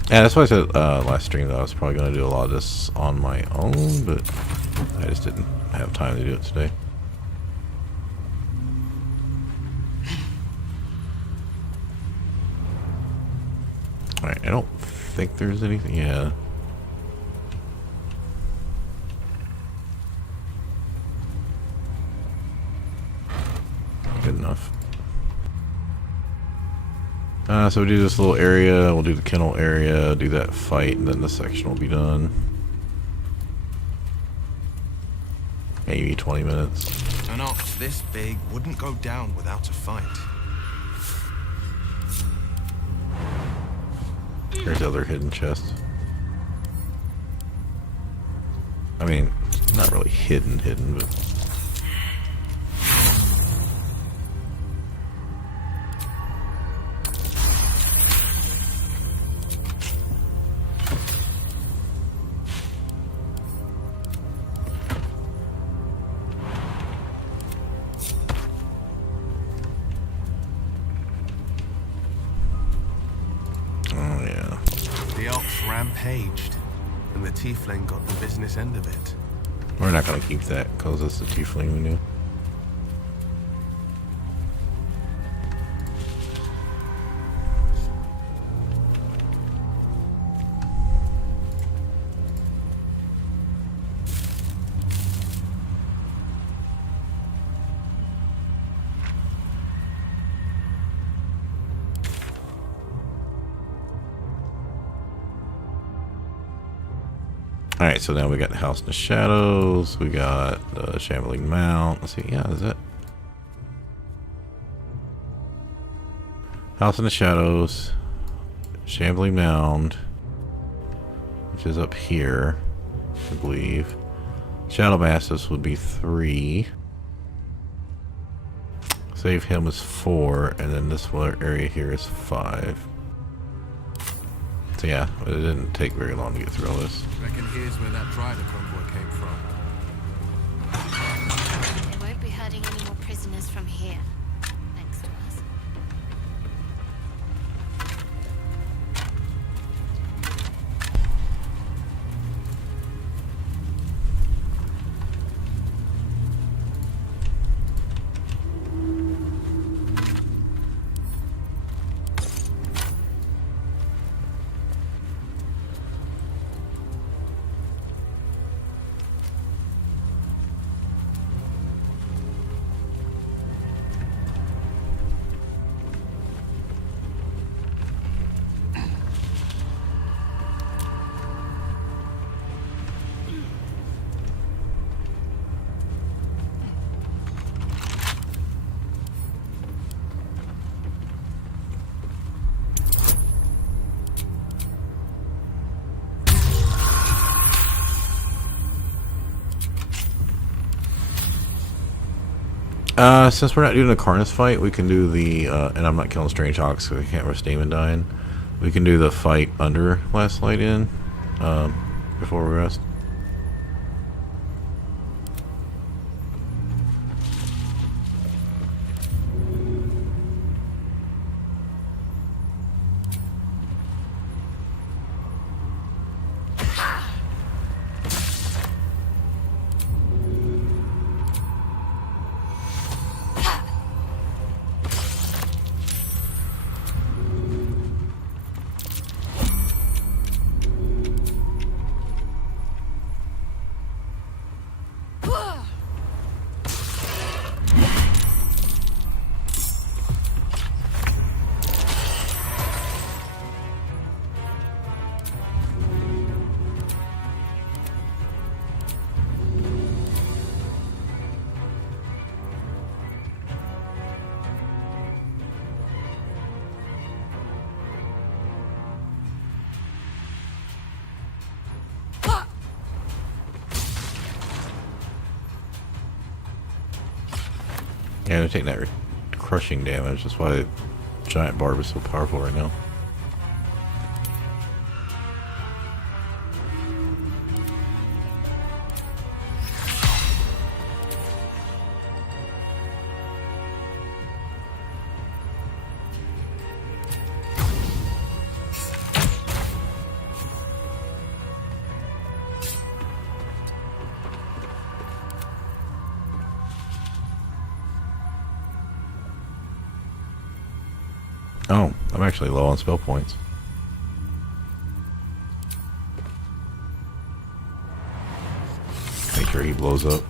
Yeah, that's why I said last stream that I was probably going to do a lot of this on my own, but I just didn't have time to do it today. Alright, I don't think there's anything. Yeah. Good enough. So we do this little area, we'll do the kennel area, do that fight, and then the section will be done. Maybe 20 minutes. An ox this big wouldn't go down without a fight. There's other hidden chests. I mean, not really hidden, but... Rampaged, and the tiefling got the business end of it. We're not going to keep that, because it's the tiefling we knew. Alright, so now we got the House in the Shadows, we got the Shambling Mount. Let's see, yeah, is that? House in the Shadows, Shambling Mound, which is up here, I believe. Shadow Masses would be 3. Save him is 4, and then this one area here is 5. So yeah, it didn't take very long to get through all this. Reckon here's where that Drider convoy came from. They won't be herding any more prisoners from here. Thanks to us. Since we're not doing a Carnus fight, we can do the, and I'm not killing Strange Hawks because I can't risk Damon dying. We can do the fight under Last Light In, before we rest. Yeah, they're taking that crushing damage. That's why Giant Barb is so powerful right now. Oh, I'm actually low on spell points. Make sure he blows up.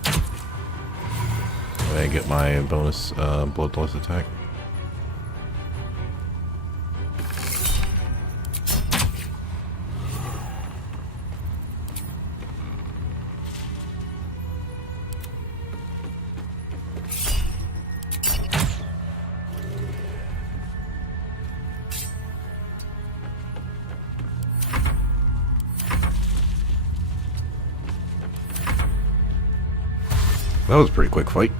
And I get my bonus Bloodlust attack. That was a pretty quick fight.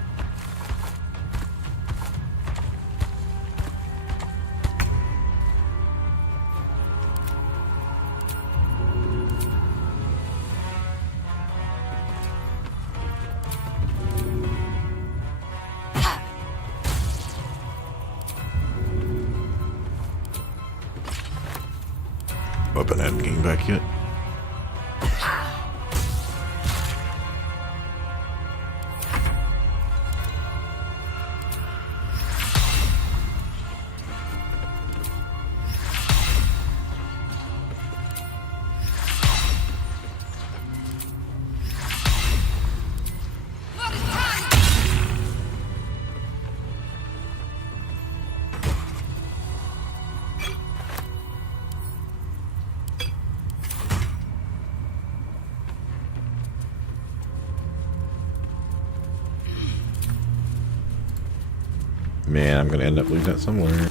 Weapon hadn't gained back yet. Man, I'm gonna end up losing that somewhere.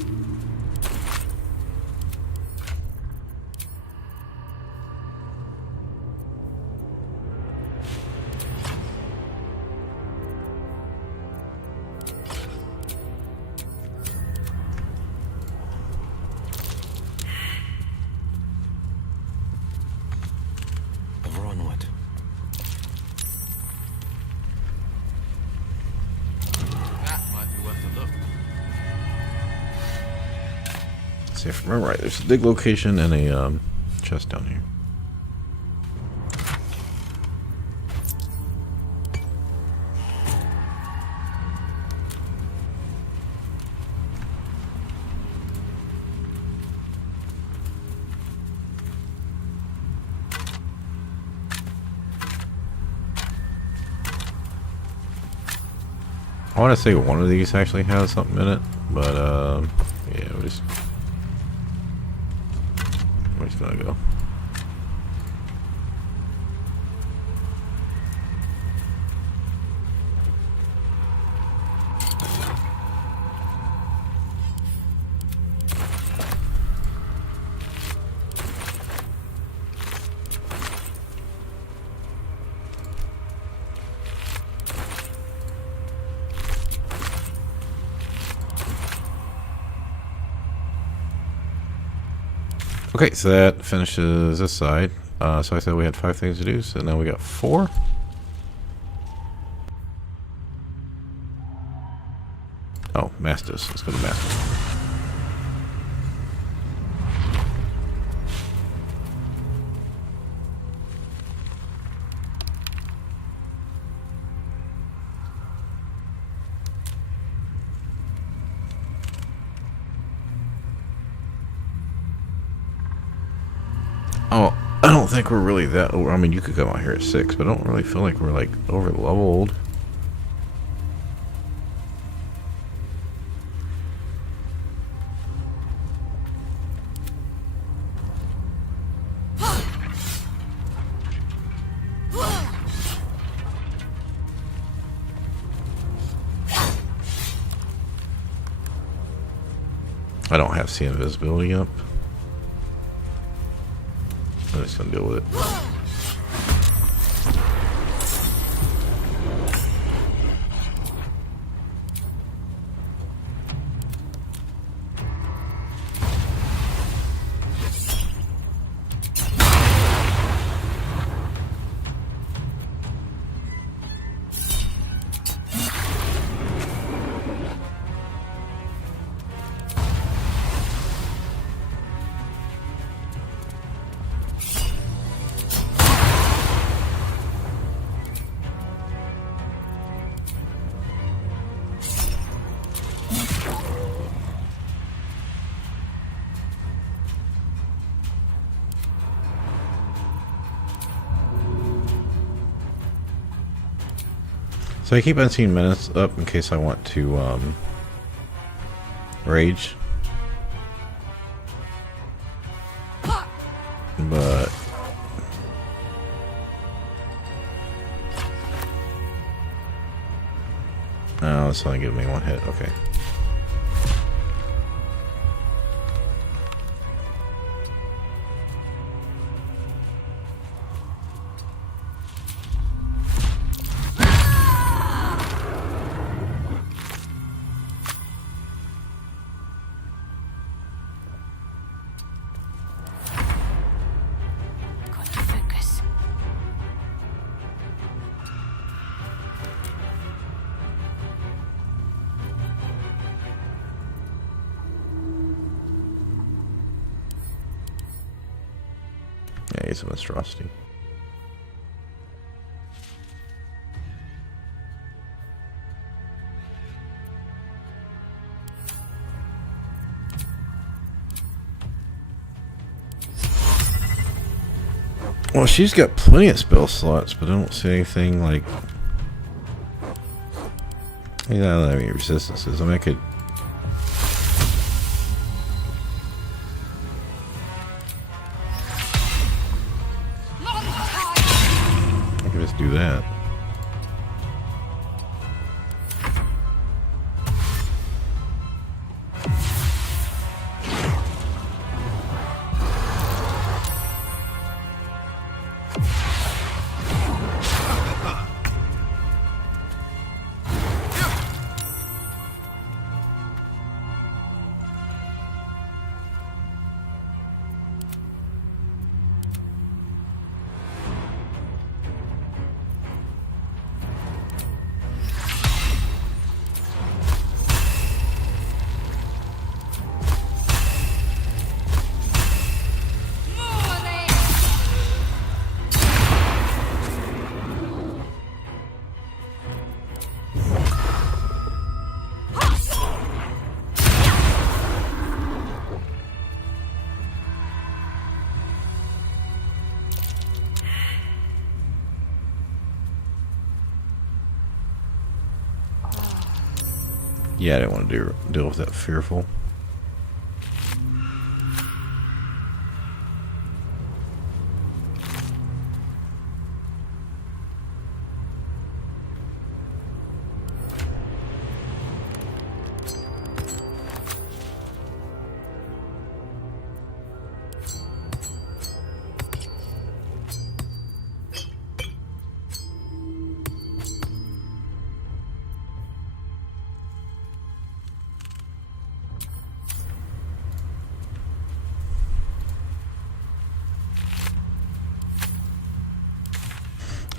See if I remember right. There's a dig location and a chest down here. I want to say one of these actually has something in it, but yeah, we're just gonna go. Okay, so that finishes this side. So I said we had 5 things to do, so now we got 4. Oh, Masters. Let's go to Masters. Oh, I don't think we're really that over. I mean, you could come out here at 6, but I don't really feel like we're like over leveled. I don't have sea invisibility up. I'm just gonna deal with it. So I keep unseen minutes up in case I want to rage. But oh, it's only giving me 1 hit. Okay. Yeah, he's a monstrosity. Well, she's got plenty of spell slots, but I don't see anything like. I don't have any resistances. I mean, I could. Just do that. Yeah, I didn't want to deal with that fearful.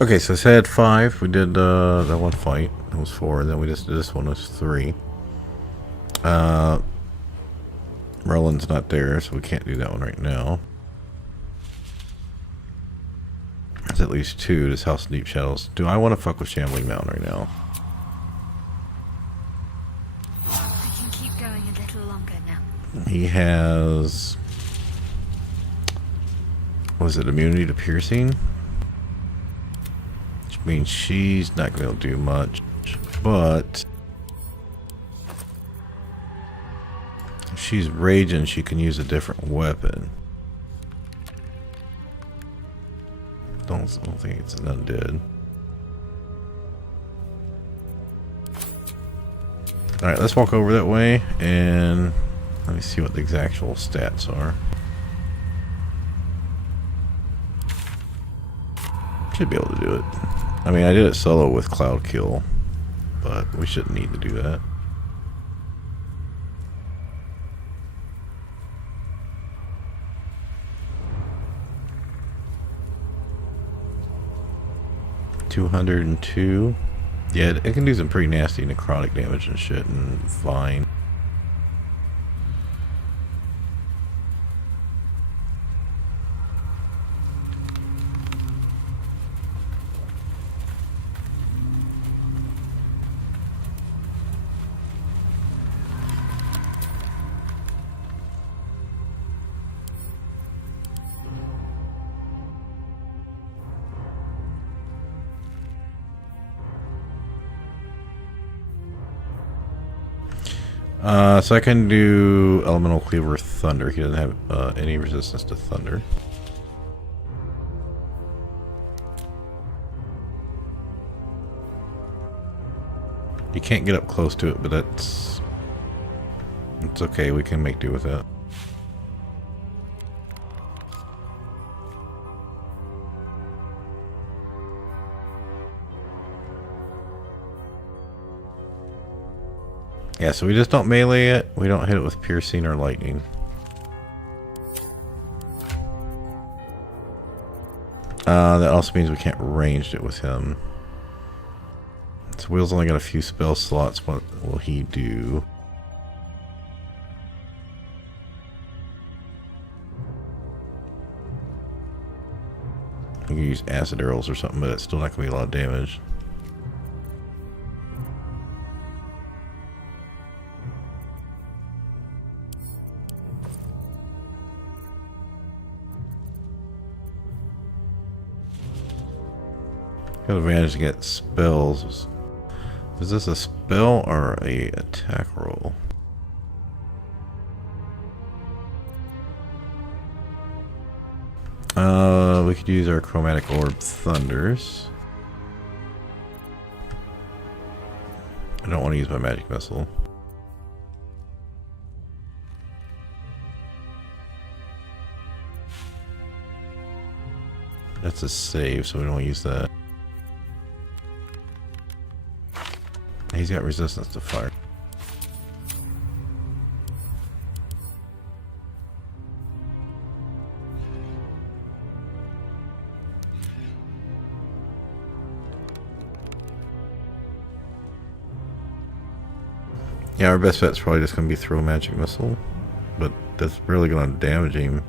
Okay, so I said 5. We did that one fight. It was 4, and then we just did this one was 3. Merlin's not there, so we can't do that one right now. There's at least 2. This House of Deep Shadows. Do I want to fuck with Shambling Mountain right now? I can keep going a little longer now. He has... Was it immunity to piercing? Which means she's not going to be able to do much. But... if she's raging, she can use a different weapon. Don't think it's an undead. Alright, let's walk over that way and let me see what the actual stats are. Should be able to do it. I mean, I did it solo with Cloud Kill, but we shouldn't need to do that. $202. Yeah, it can do some pretty nasty necrotic damage and shit, and fine. So I can do Elemental Cleaver Thunder. He doesn't have any resistance to thunder. You can't get up close to it, but it's okay. We can make do with that. Yeah, so we just don't melee it. We don't hit it with piercing or lightning. That also means we can't range it with him. So Wyll's only got a few spell slots. What will he do? You can use acid arrows or something, but it's still not going to be a lot of damage. Got advantage to get spells. Is this a spell or a attack roll? We could use our Chromatic Orb Thunders. I don't want to use my Magic Missile. That's a save, so we don't use that. He's got resistance to fire. Yeah, our best bet's probably just going to be throw a magic missile, but that's really going to damage him.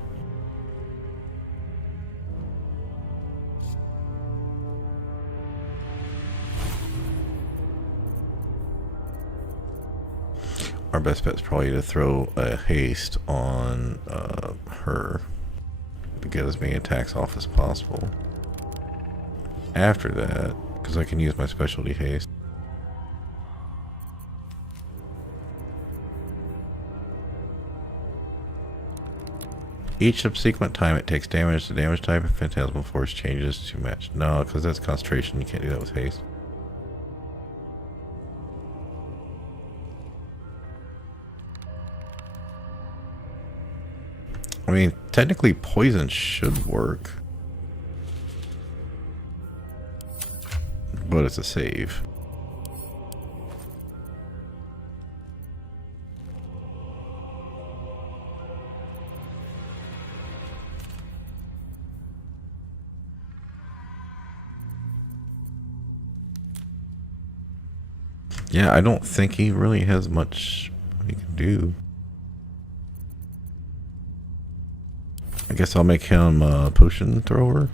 Our best bet's probably to throw a haste on her to get as many attacks off as possible. After that, because I can use my specialty haste. Each subsequent time it takes damage, the damage type of Phantasmal Force changes to match. No, because that's concentration. You can't do that with haste. I mean, technically poison should work. But it's a save. Yeah, I don't think he really has much he can do. I guess I'll make him a potion thrower.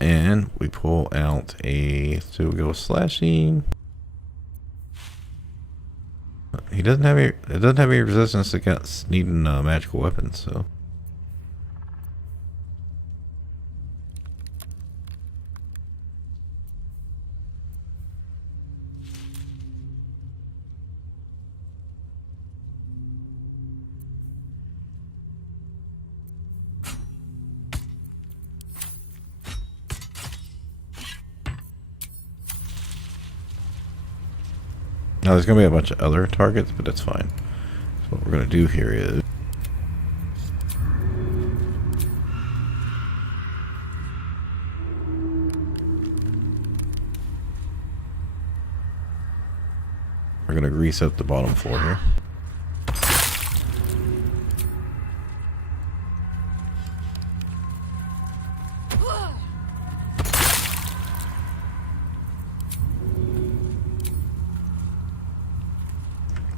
And we pull out a, so we go slashing. He doesn't have any, it doesn't have any resistance against needing magical weapons, so. Now there's going to be a bunch of other targets, but that's fine. So what we're going to do here is we're going to grease up the bottom floor here.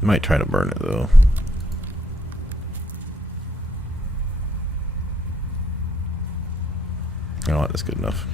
Might try to burn it though. You know what? That's good enough.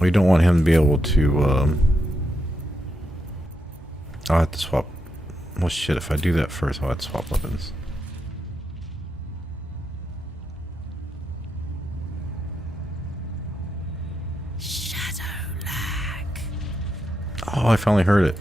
We don't want him to be able to, I'll have to swap. Well, shit, if I do that first, I'll have to swap weapons. Shadow lag. Oh, I finally heard it.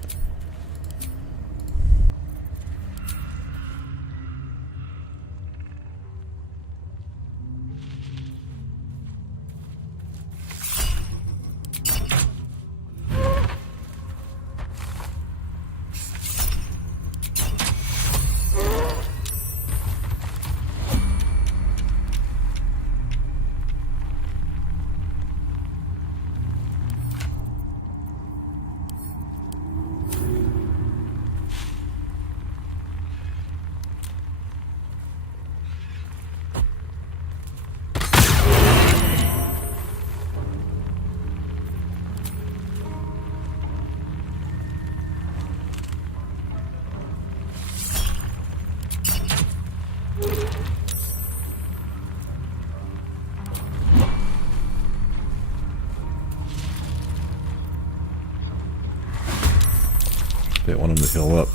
They want him to heal up.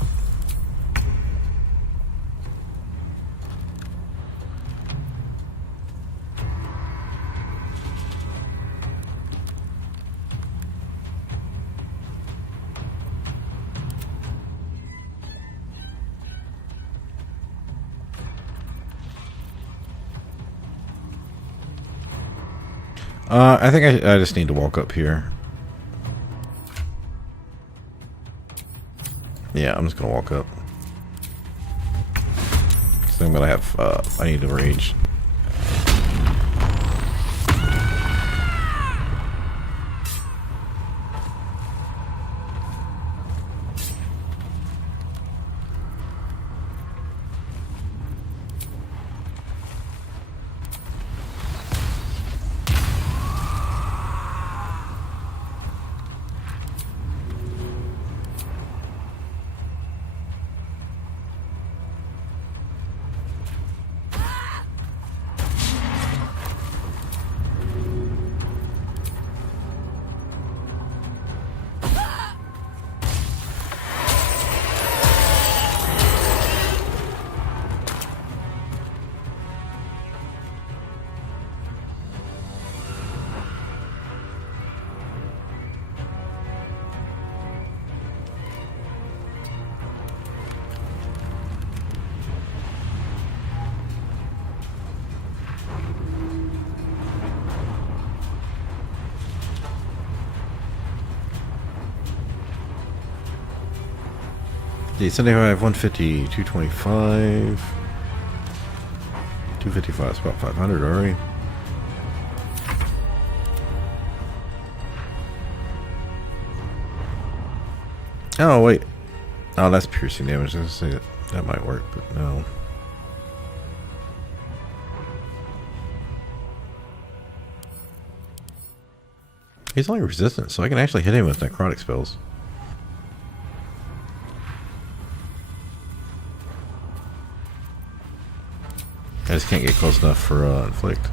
I think I just need to walk up here. Yeah, I'm just gonna walk up. So I'm gonna have, I need to rage. Yeah, 75, 150, 225. 255 is about 500 already. Oh, wait. Oh, that's piercing damage. I was gonna say that might work, but no. He's only resistant, so I can actually hit him with necrotic spells. I just can't get close enough for inflict.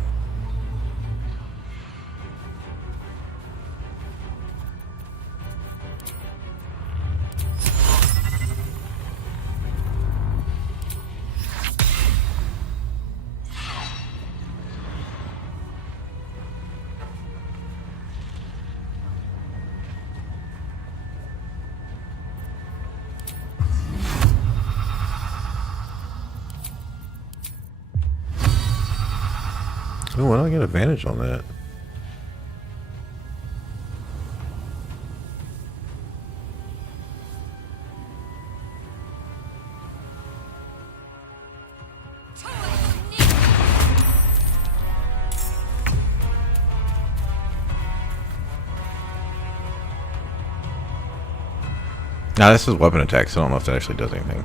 Oh, why don't I get advantage on that? Now this is weapon attack, so I don't know if that actually does anything.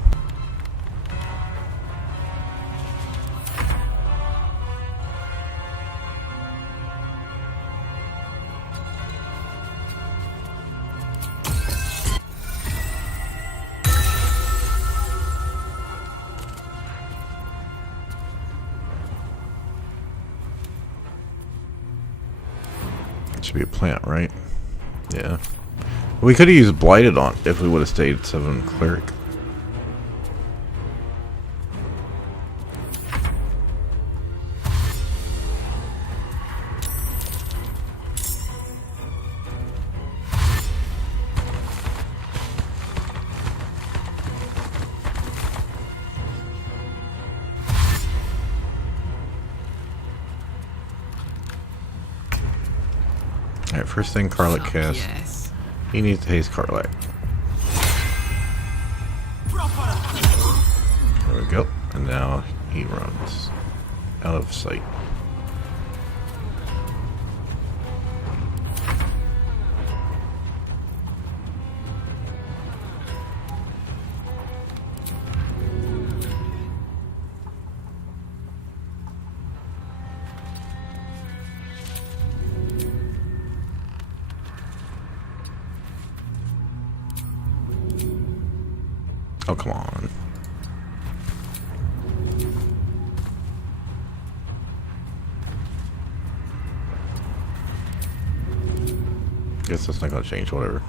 It should be a plant, right? Yeah. We could have used Blighted on if we would have stayed 7 Cleric. Alright, first thing Karlach casts. Yes. He needs to haste Karlach. There we go. And now he runs out of sight. Oh, come on. Guess that's not gonna change, whatever.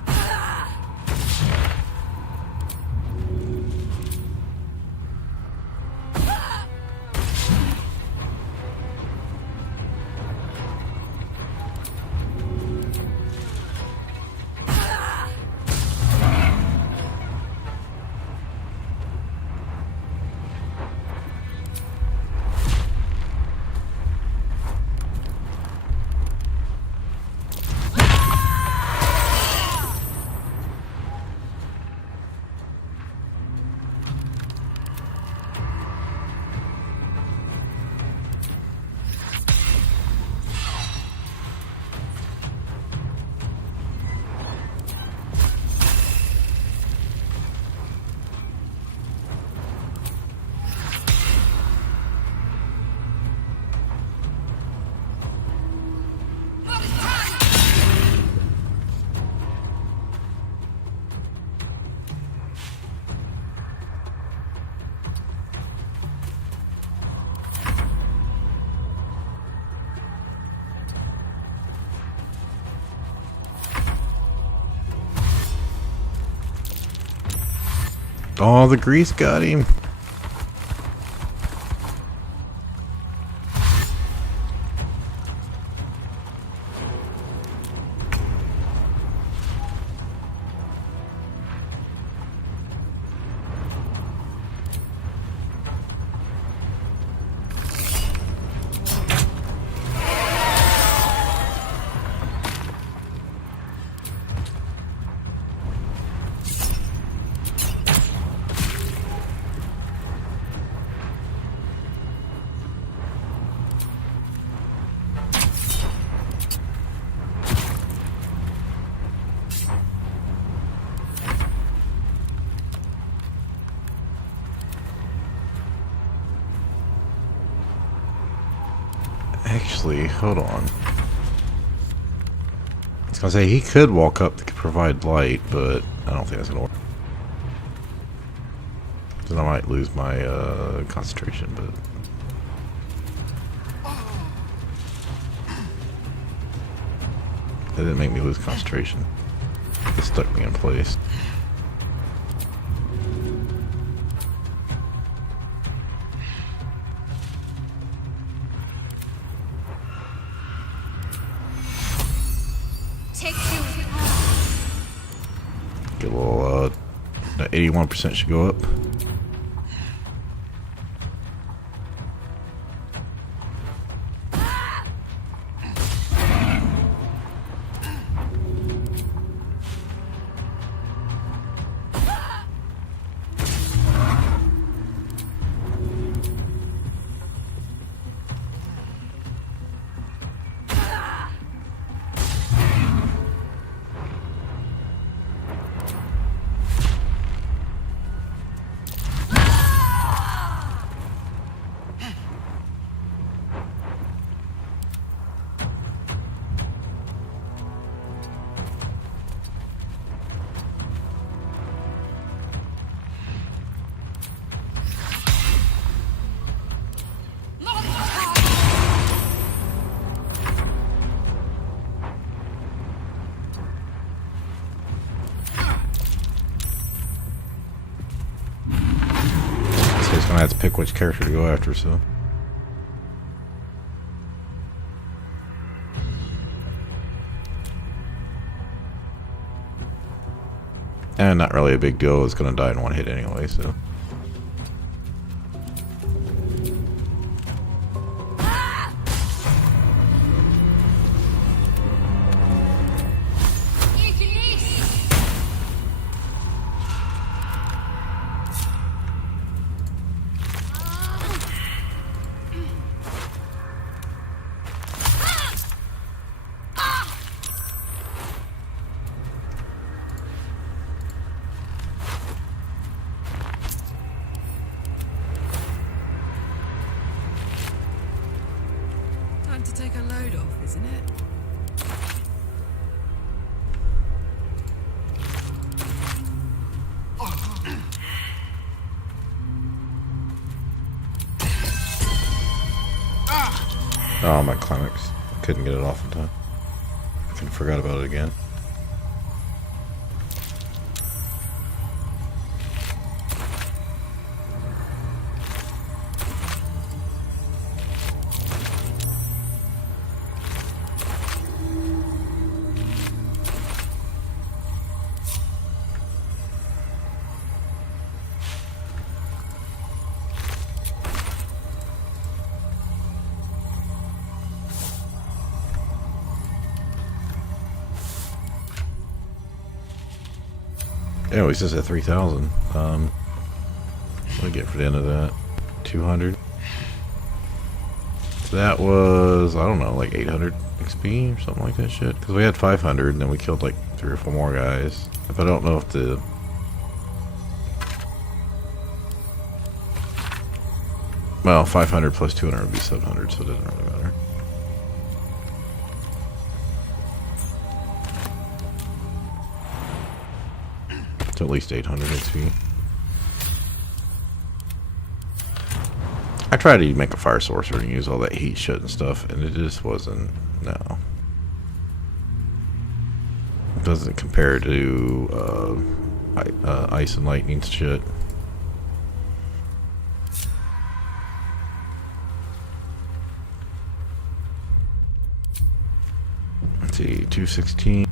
Oh, the grease got him. Actually, hold on. I was gonna say he could walk up to provide light, but I don't think that's gonna work. Then I might lose my concentration, but that didn't make me lose concentration. It stuck me in place. Get a little, 81% should go up. He's gonna have to pick which character to go after, so. And not really a big deal, it's gonna die in one hit anyway, so. Time to take a load off, isn't it? Oh, my climax. Couldn't get it off in time. I kind of forgot about it again. Yeah, he's just at 3,000. What do I get for the end of that? 200. So that was, I don't know, like 800 XP or something like that shit. Because we had 500 and then we killed like 3 or 4 more guys. If I don't know if the... Well, 500 plus 200 would be 700, so it doesn't really matter. At least 800 XP. I tried to make a fire sorcerer and use all that heat shit and stuff, and it just wasn't. No, it doesn't compare to ice and lightning shit. Let's see, 216.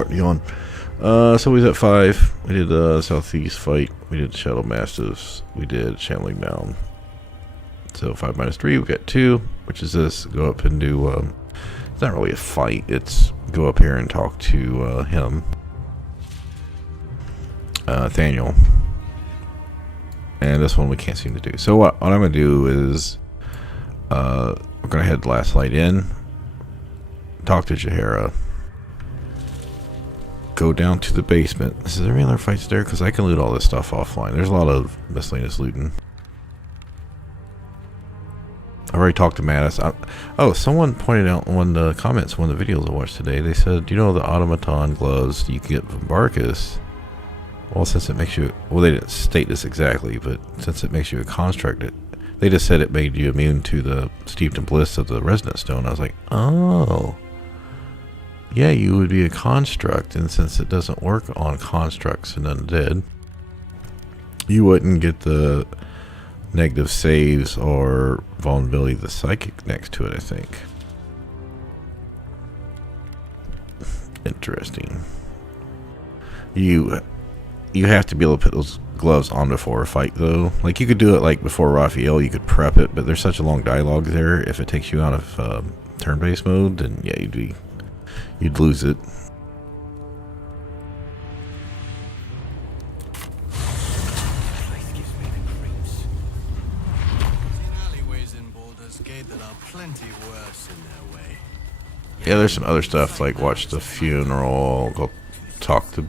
starting to yawn. So we was at 5. We did the southeast fight. We did Shadow Mastiffs. We did Shambling Mound. So 5 minus 3, we got 2, which is this. Go up and do, it's not really a fight. It's go up here and talk to him. Nathaniel. And this one we can't seem to do. So what I'm going to do is, we're going to head last light in. Talk to Jaheira. Go down to the basement. Is there any other fights there? Because I can loot all this stuff offline. There's a lot of miscellaneous looting. I already talked to Mattis. Oh, someone pointed out in one of the comments, one of the videos I watched today, they said, you know, the automaton gloves you can get from Barkus. Well, since it makes you, well, they didn't state this exactly, but since it makes you a construct, they just said it made you immune to the steeped in bliss of the resonant stone. I was like, oh, yeah, you would be a construct, and since it doesn't work on constructs and undead, you wouldn't get the negative saves or vulnerability of the psychic next to it, I think. Interesting. You have to be able to put those gloves on before a fight, though. Like, you could do it like before Raphael, you could prep it, but there's such a long dialogue there. If it takes you out of turn-based mode, then yeah, you'd lose it. Alleyways in Baldur's Gate that are plenty worse in their way. Yeah, there's some other stuff, like watch the funeral, go talk to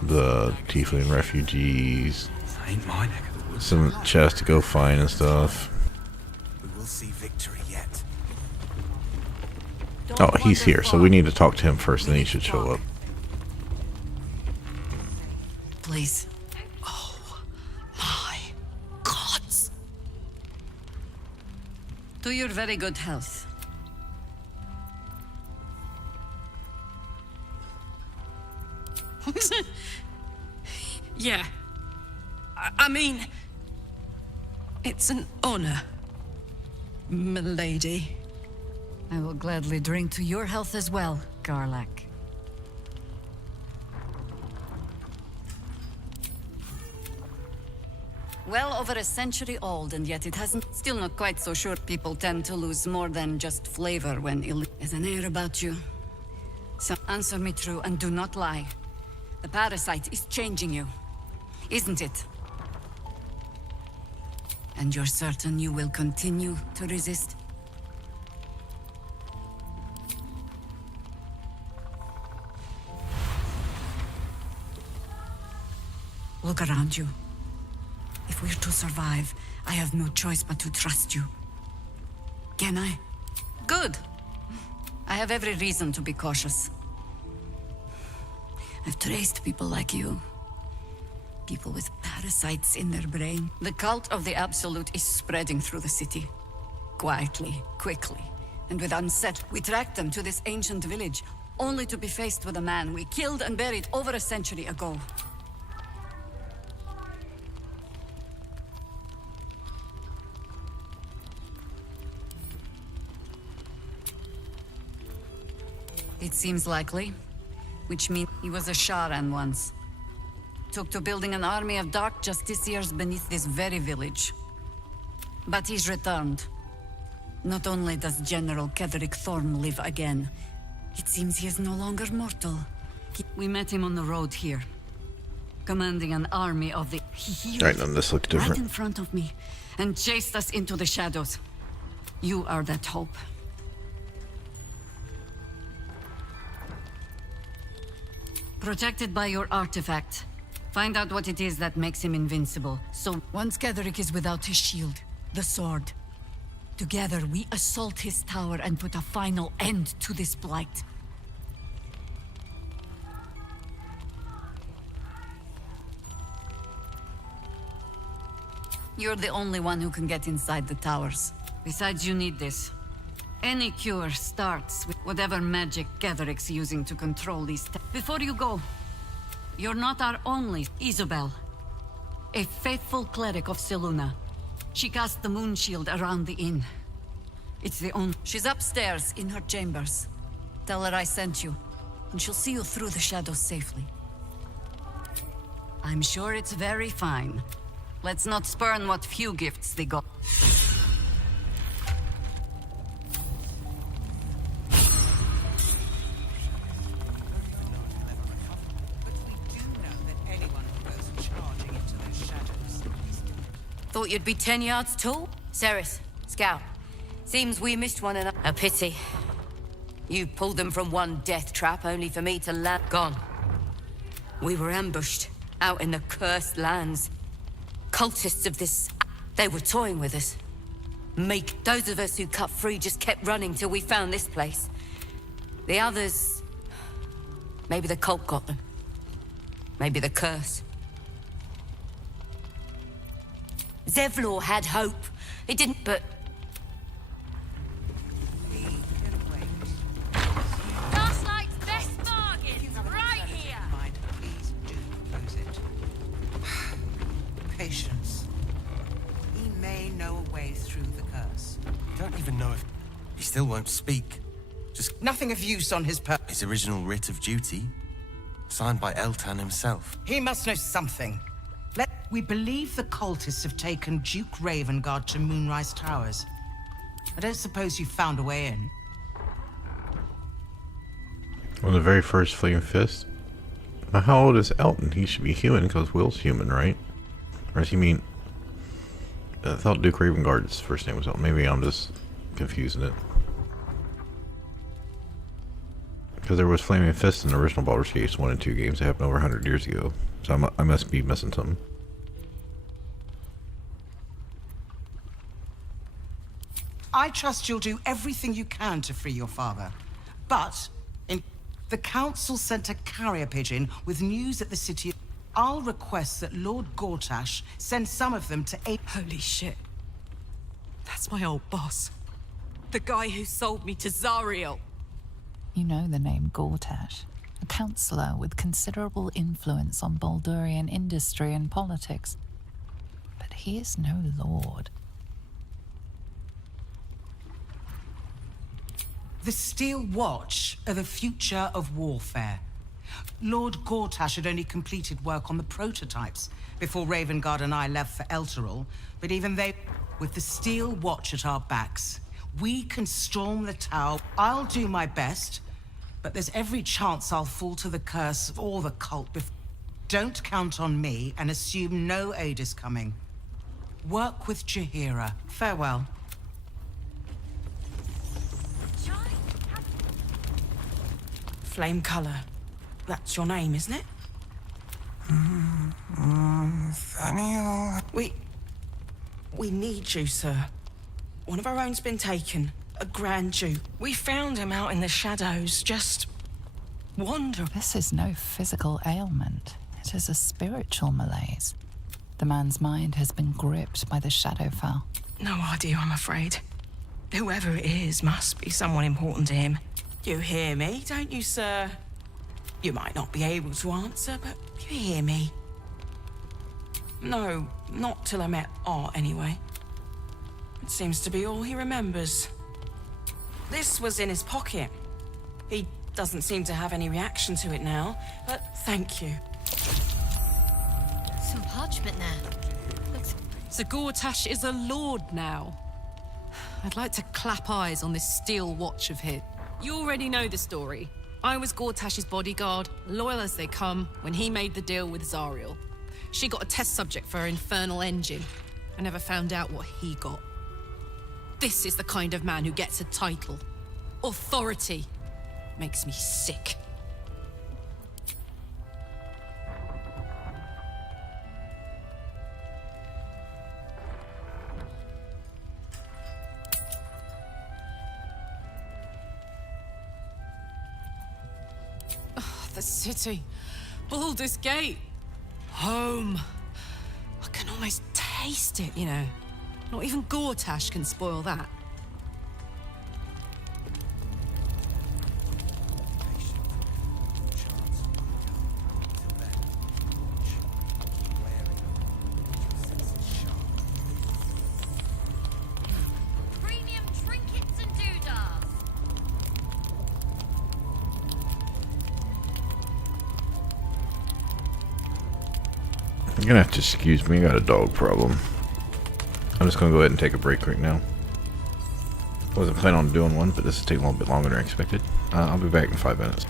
the Tiefling refugees, Ain't my neck of the woods. some chests to go find and stuff. We will see victory yet. Oh, he's here, so we need to talk to him first, and then he should show up. Please. Oh, my gods. To your very good health. Yeah. I mean, it's an honor, milady. I will gladly drink to your health as well, Garlak. Well over a century old, and yet it hasn't. Still not quite so sure. People tend to lose more than just flavor when ill. There's an air about you. So answer me true and do not lie. The parasite is changing you, isn't it? And you're certain you will continue to resist? Look around you. If we're to survive, I have no choice but to trust you. Can I? Good. I have every reason to be cautious. I've traced people like you. People with parasites in their brain. The cult of the Absolute is spreading through the city. Quietly, quickly, and with unset. We tracked them to this ancient village, only to be faced with a man we killed and buried over a century ago. It seems likely, which means he was a Sharan once. Took to building an army of dark justiciars beneath this very village. But he's returned. Not only does General Ketheric Thorn live again, it seems he is no longer mortal. We met him on the road here, commanding an army of the... Alright, then this looks Right different. in front of me, and chased us into the shadows. You are that hope. Protected by your artifact. Find out what it is that makes him invincible. So, once Ketheric is without his shield, the sword. Together, we assault his tower and put a final end to this blight. You're the only one who can get inside the towers. Besides, you need this. Any cure starts with whatever magic Ketheric's using to control these. Before you go, you're not our only Isobel. A faithful cleric of Selûne. She cast the moon shield around the inn. It's the only... She's upstairs in her chambers. Tell her I sent you. and she'll see you through the shadows safely. I'm sure it's very fine. Let's not spurn what few gifts they got. Thought you'd be 10 yards tall? Ceres, Scout. Seems we missed one another. A pity. You pulled them from one death trap only for me to land. Gone. We were ambushed out in the cursed lands. Cultists of this... They were toying with us. Those of us who cut free just kept running till we found this place. The others... Maybe the cult got them. Maybe the curse. Zevlor had hope. It didn't, but... Gaslight's best bargain, right here! Please do close it. Patience. He may know a way through the curse. I don't even know if... He still won't speak. Just Nothing of use on his part. his original writ of duty, signed by Eltan himself. He must know something. We believe the cultists have taken Duke Ravengard to Moonrise Towers. I don't suppose you found a way in. Well, the very first Flame Fist. Now, how old is Elton? He should be human because Will's human, right? Or does he mean... I thought Duke Ravengard's first name was Elton. Maybe I'm just confusing it. Because there was Flaming Fist in the original Baldur's Gate 1 and 2 games that happened over 100 years ago. So I must be missing something. I trust you'll do everything you can to free your father. But the council sent a carrier pigeon with news at the city. I'll request that Lord Gortash send some of them to aid. Holy shit. That's my old boss. The guy who sold me to Zariel. You know the name Gortash, a councillor with considerable influence on Baldurian industry and politics. But he is no lord. The Steel Watch are the future of warfare. Lord Gortash had only completed work on the prototypes before Ravengard and I left for Elturel, but even they, with the Steel Watch at our backs, we can storm the tower. I'll do my best, but there's every chance I'll fall to the curse or the cult before. Don't count on me and assume no aid is coming. Work with Jaheira. Farewell. Flame Color. That's your name, isn't it? Nathaniel... We need you, sir. One of our own's been taken. A Grand Duke. We found him out in the shadows, just... wandering. This is no physical ailment. It is a spiritual malaise. The man's mind has been gripped by the Shadowfell. No idea, I'm afraid. Whoever it is must be someone important to him. You hear me, don't you, sir? You might not be able to answer, but you hear me. No, not till I met Art, anyway. It seems to be all he remembers. This was in his pocket. He doesn't seem to have any reaction to it now, but thank you. Some parchment there. Looks... So Gortash is a lord now. I'd like to clap eyes on this Steel Watch of his. You already know the story. I was Gortash's bodyguard, loyal as they come, when he made the deal with Zariel. She got a test subject for her infernal engine. I never found out what he got. This is the kind of man who gets a title. Authority. Makes me sick. The city. Baldur's Gate. Home. I can almost taste it, you know. Not even Gortash can spoil that. Premium trinkets and doodads. You're gonna have to excuse me, I got a dog problem. I'm just gonna go ahead and take a break right now. Wasn't planning on doing one, but this is taking a little bit longer than I expected. I'll be back in 5 minutes.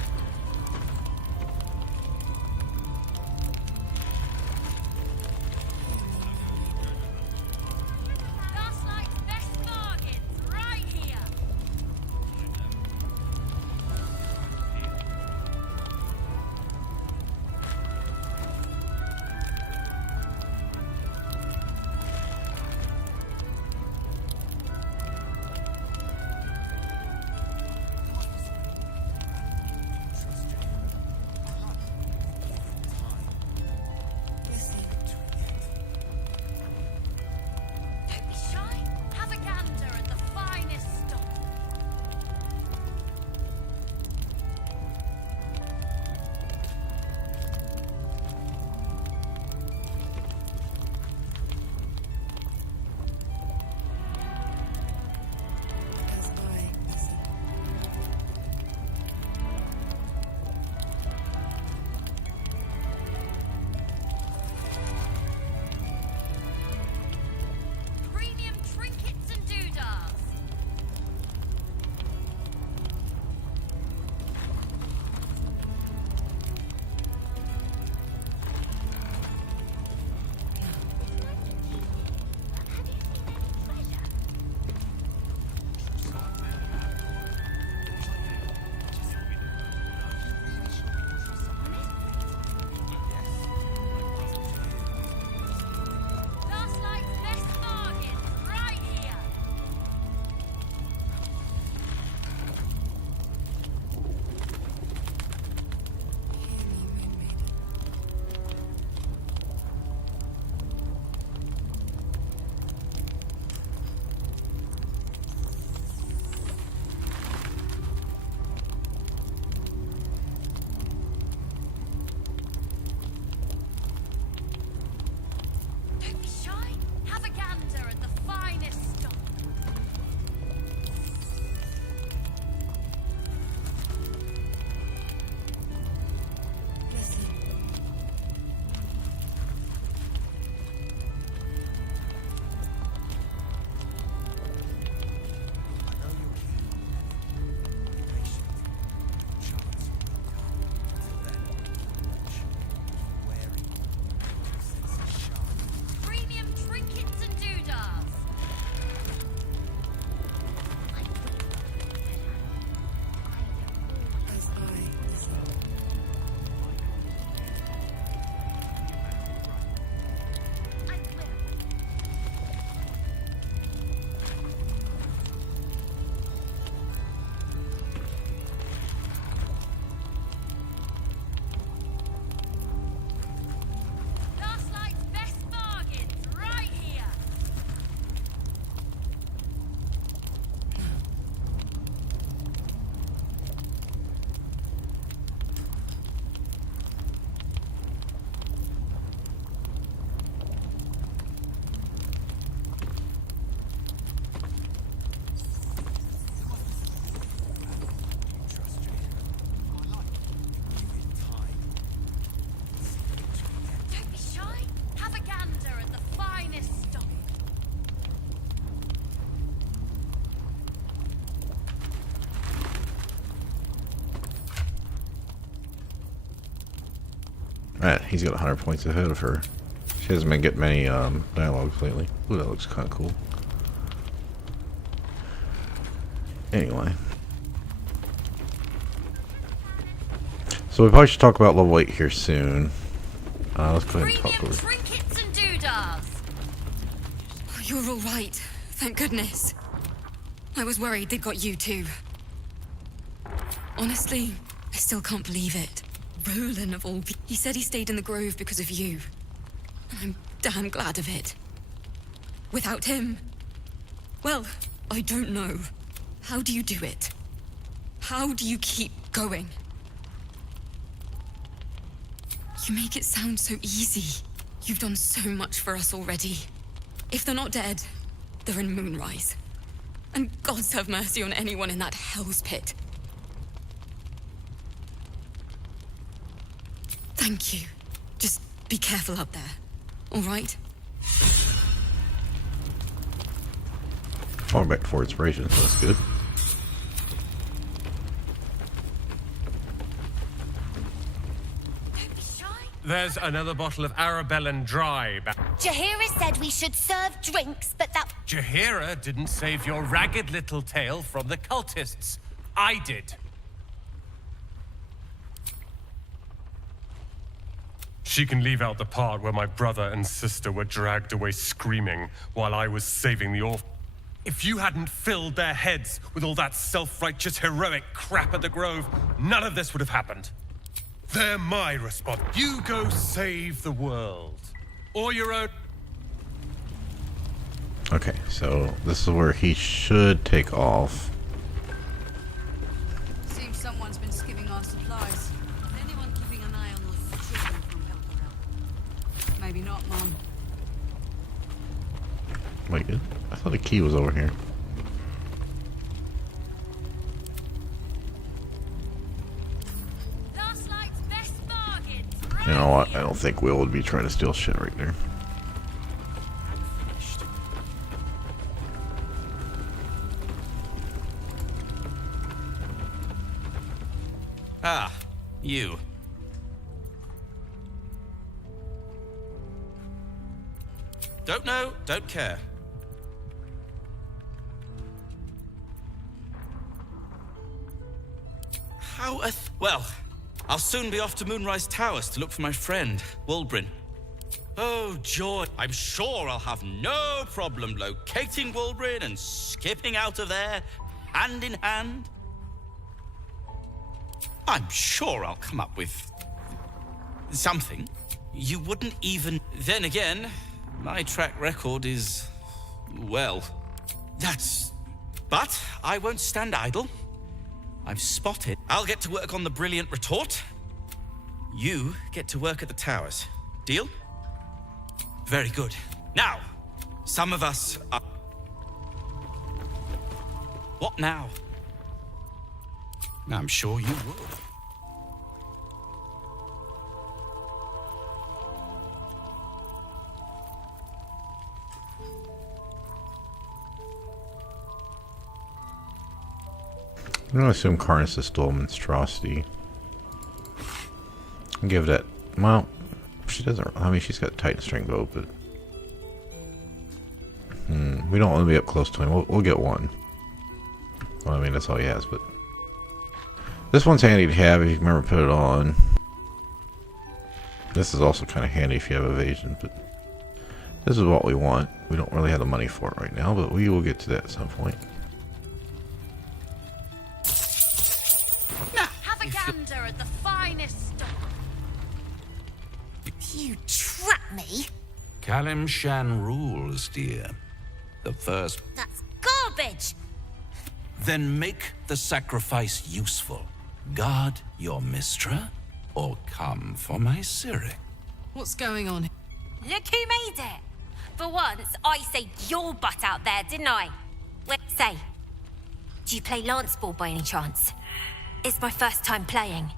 Alright, he's got 100 points ahead of her. She hasn't been getting many dialogues lately. Ooh, that looks kind of cool. Anyway. So we probably should talk about level 8 here soon. Let's go ahead and talk over. Trinkets and doodads. Oh, you're all right. Thank goodness. I was worried they'd got you too. Honestly, I still can't believe it. Roland of all people. He said he stayed in the grove because of you. I'm damn glad of it. Without him, well, I don't know. How do you do it? How do you keep going? You make it sound so easy. You've done so much for us already. If they're not dead, they're in Moonrise. And gods have mercy on anyone in that hell's pit. Thank you. Just be careful out there. All right. Falling back for inspiration, so that's good. There's another bottle of Arabellan Dry. Jaheira said we should serve drinks, but that... Jaheira didn't save your ragged little tail from the cultists. I did. She can leave out the part where my brother and sister were dragged away screaming while I was saving the orphan. If you hadn't filled their heads with all that self-righteous heroic crap at the Grove, none of this would have happened. They're my response. You go save the world. Or your own... Okay, so this is where he should take off. Seems someone's been skimming our supplies. Is anyone keeping an eye on those children from Helperel? Maybe not, Mom. Wait, I thought the key was over here. You know what? I don't think Wyll would be trying to steal shit right there. Ah, you. Don't know, don't care. Well, I'll soon be off to Moonrise Towers to look for my friend, Wulbrin. Oh, joy. I'm sure I'll have no problem locating Wulbrin and skipping out of there, hand in hand. I'm sure I'll come up with something. You wouldn't even... Then again, my track record is... well, that's... But I won't stand idle. I've spotted. I'll get to work on the brilliant retort. You get to work at the towers. Deal? Very good. Now, some of us are... What now? I'm sure you will. I'm gonna assume Karnas is still a monstrosity. I'll give that. Well, she doesn't. I mean, she's got Titan Strength bow, but we don't want to be up close to him. We'll get one. Well, I mean, that's all he has, but this one's handy to have if you can remember to put it on. This is also kind of handy if you have evasion, but this is what we want. We don't really have the money for it right now, but we will get to that at some point. Have a gander at the finest stock. You trap me? Kalim Shan rules, dear. The first... That's garbage! Then make the sacrifice useful. Guard your Mistra, or come for my Cyric. What's going on? Look who made it! For once, I saved your butt out there, didn't I? Wait, say, do you play lance ball by any chance? It's my first time playing.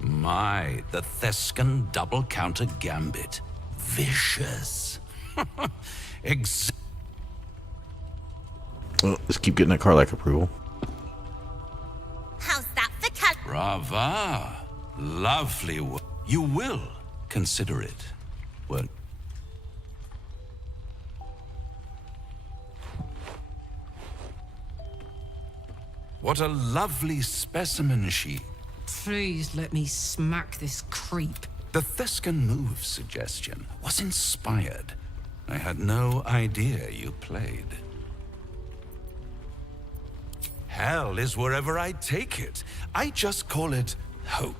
My, the Thescan double counter gambit. Vicious. Well, let's keep getting that Karlach approval. How's that for Cal? Brava. Lovely work. You will consider it. Well, what a lovely specimen she... Please let me smack this creep. The Thescan move suggestion was inspired. I had no idea you played. Hell is wherever I take it. I just call it hope.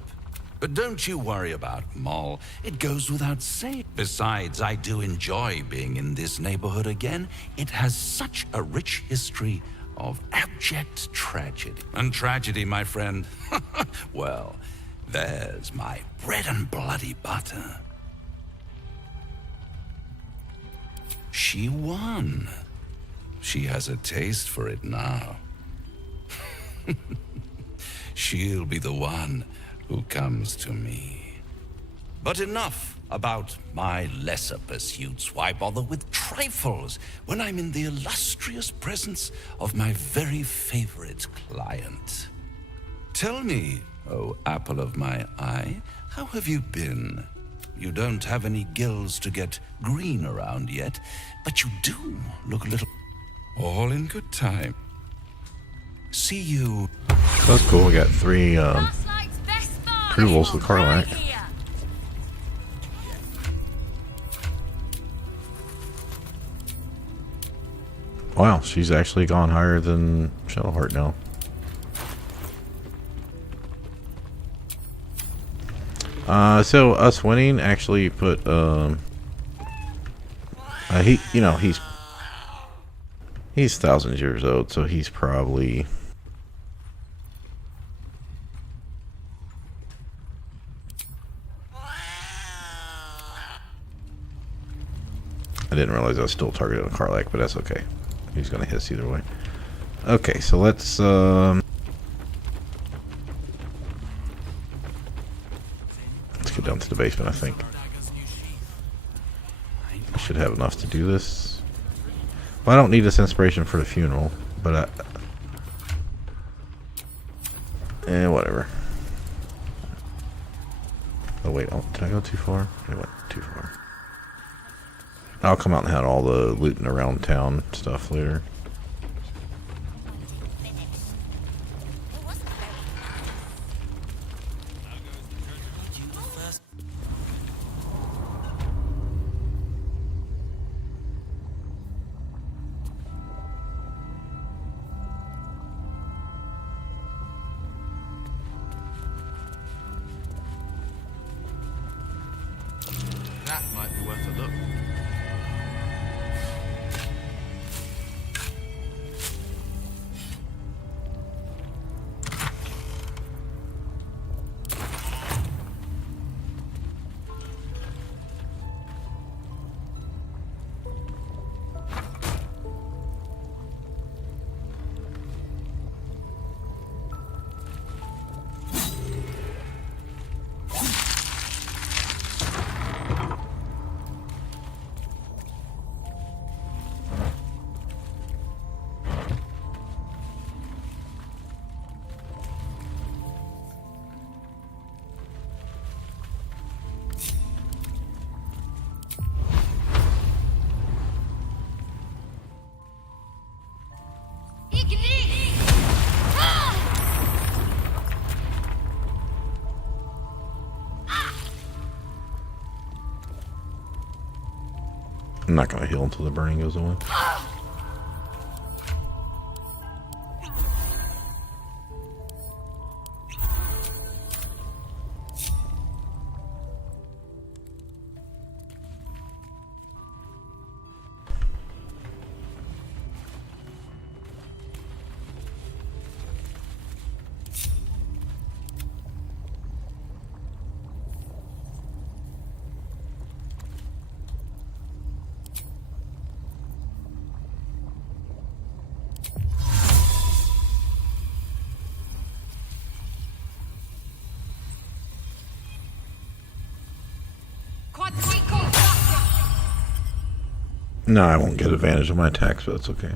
But don't you worry about Moll. It goes without saying. Besides, I do enjoy being in this neighborhood again. It has such a rich history of abject tragedy. And tragedy, my friend, well, there's my bread and bloody butter. She won. She has a taste for it now. She'll be the one who comes to me. But enough about my lesser pursuits. Why bother with trifles when I'm in the illustrious presence of my very favorite client? Tell me, oh apple of my eye, how have you been? You don't have any gills to get green around yet, but you do look a little... All in good time. See you. That's cool. We got 3 approvals with Karlach. Wow, she's actually gone higher than Shadowheart now. So us winning actually put he's thousands of years old, so he's probably I didn't realize I was still targeted on Karlach, but that's okay. He's gonna hiss either way. Okay, so let's get down to the basement. I think I should have enough to do this. Well, I don't need this inspiration for the funeral, but whatever. Oh wait, did I go too far? I went too far. I'll come out and have all the looting around town stuff later. That might be worth a look. I'm not gonna heal until the burning goes away. No, I won't get advantage of my attacks, but that's okay.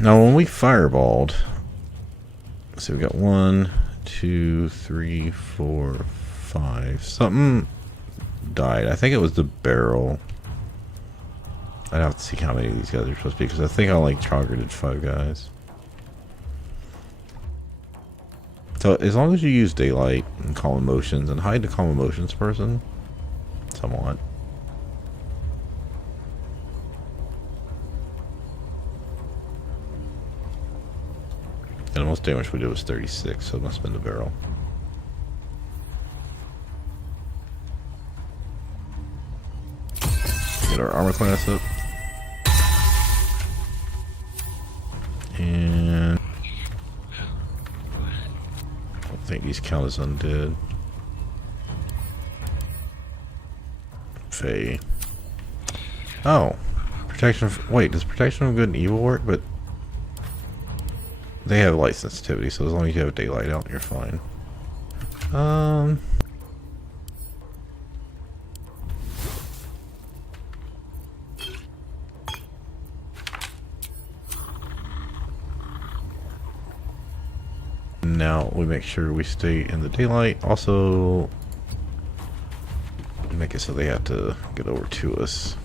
Now, when we fireballed, so we got 1, 2, 3, 4, 5. Something died. I think it was the barrel. I'd have to see how many of these guys are supposed to be, because I think I only targeted 5 guys. So as long as you use daylight and calm emotions and hide the calm emotions person somewhat. And the most damage we did was 36, so it must have been the barrel. Get our armor class up. And I don't think these count as undead. Faye. Oh. Protection of, wait, does protection of good and evil work? But they have light sensitivity, so as long as you have daylight out, you're fine. Now we make sure we stay in the daylight. Also, make it so they have to get over to us.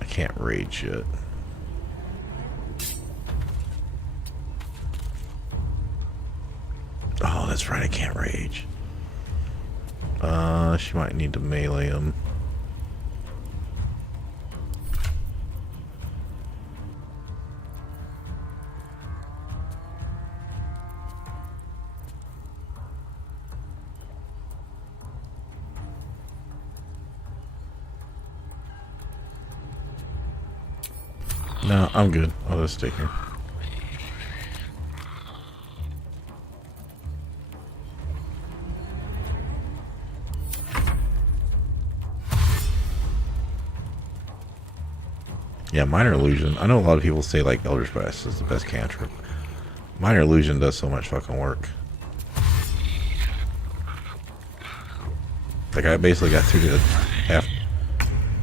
I can't rage yet. Oh, that's right, I can't rage. She might need to melee him. No, I'm good. I'll just stay here. Yeah, Minor Illusion. I know a lot of people say like Elder's Blast is the best cantrip. Minor Illusion does so much fucking work. Like I basically got through the half.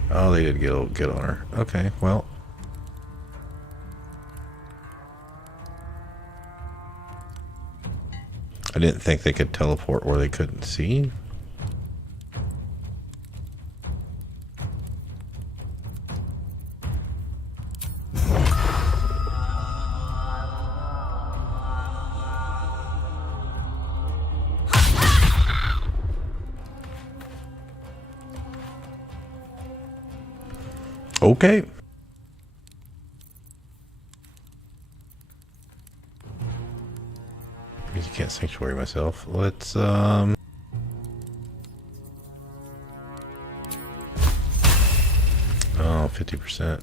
Oh, they did get on her. Okay, well. I didn't think they could teleport where they couldn't see. Okay. You can't sanctuary myself. Let's oh, 50%.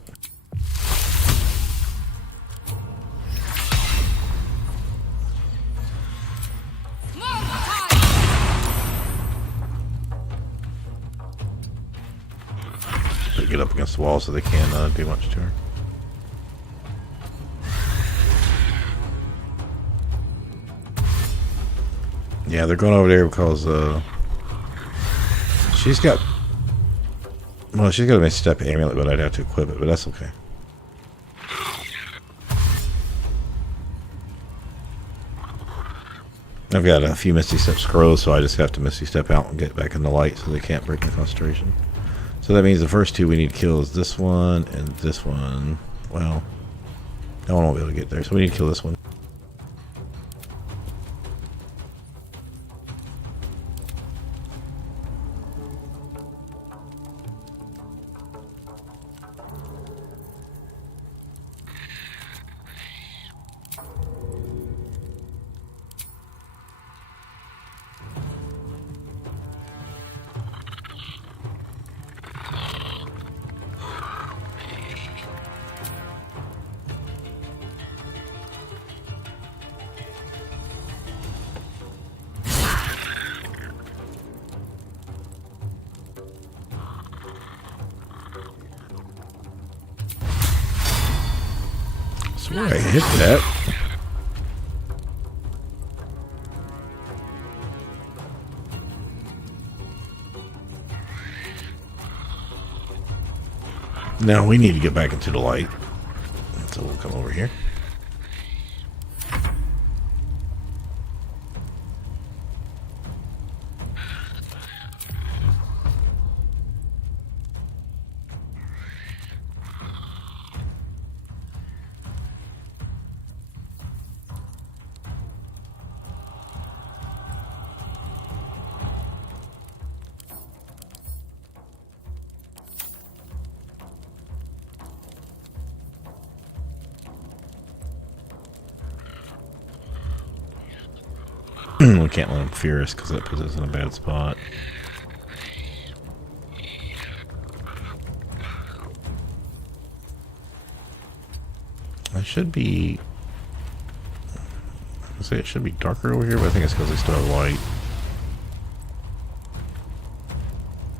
Get up against the wall so they can't do much to her. Yeah, they're going over there because she's got, well, she's got a Misty Step amulet, but I'd have to equip it, but that's okay. I've got a few Misty Step scrolls, so I just have to Misty Step out and get back in the light so they can't break my concentration. So that means the first two we need to kill is this one and this one. Well, that one won't be able to get there, so we need to kill this one. I hit that. Now we need to get back into the light. So we'll come over here. We can't let him fear us because that puts us in a bad spot. I should be... I say it should be darker over here, but I think it's because they still have light.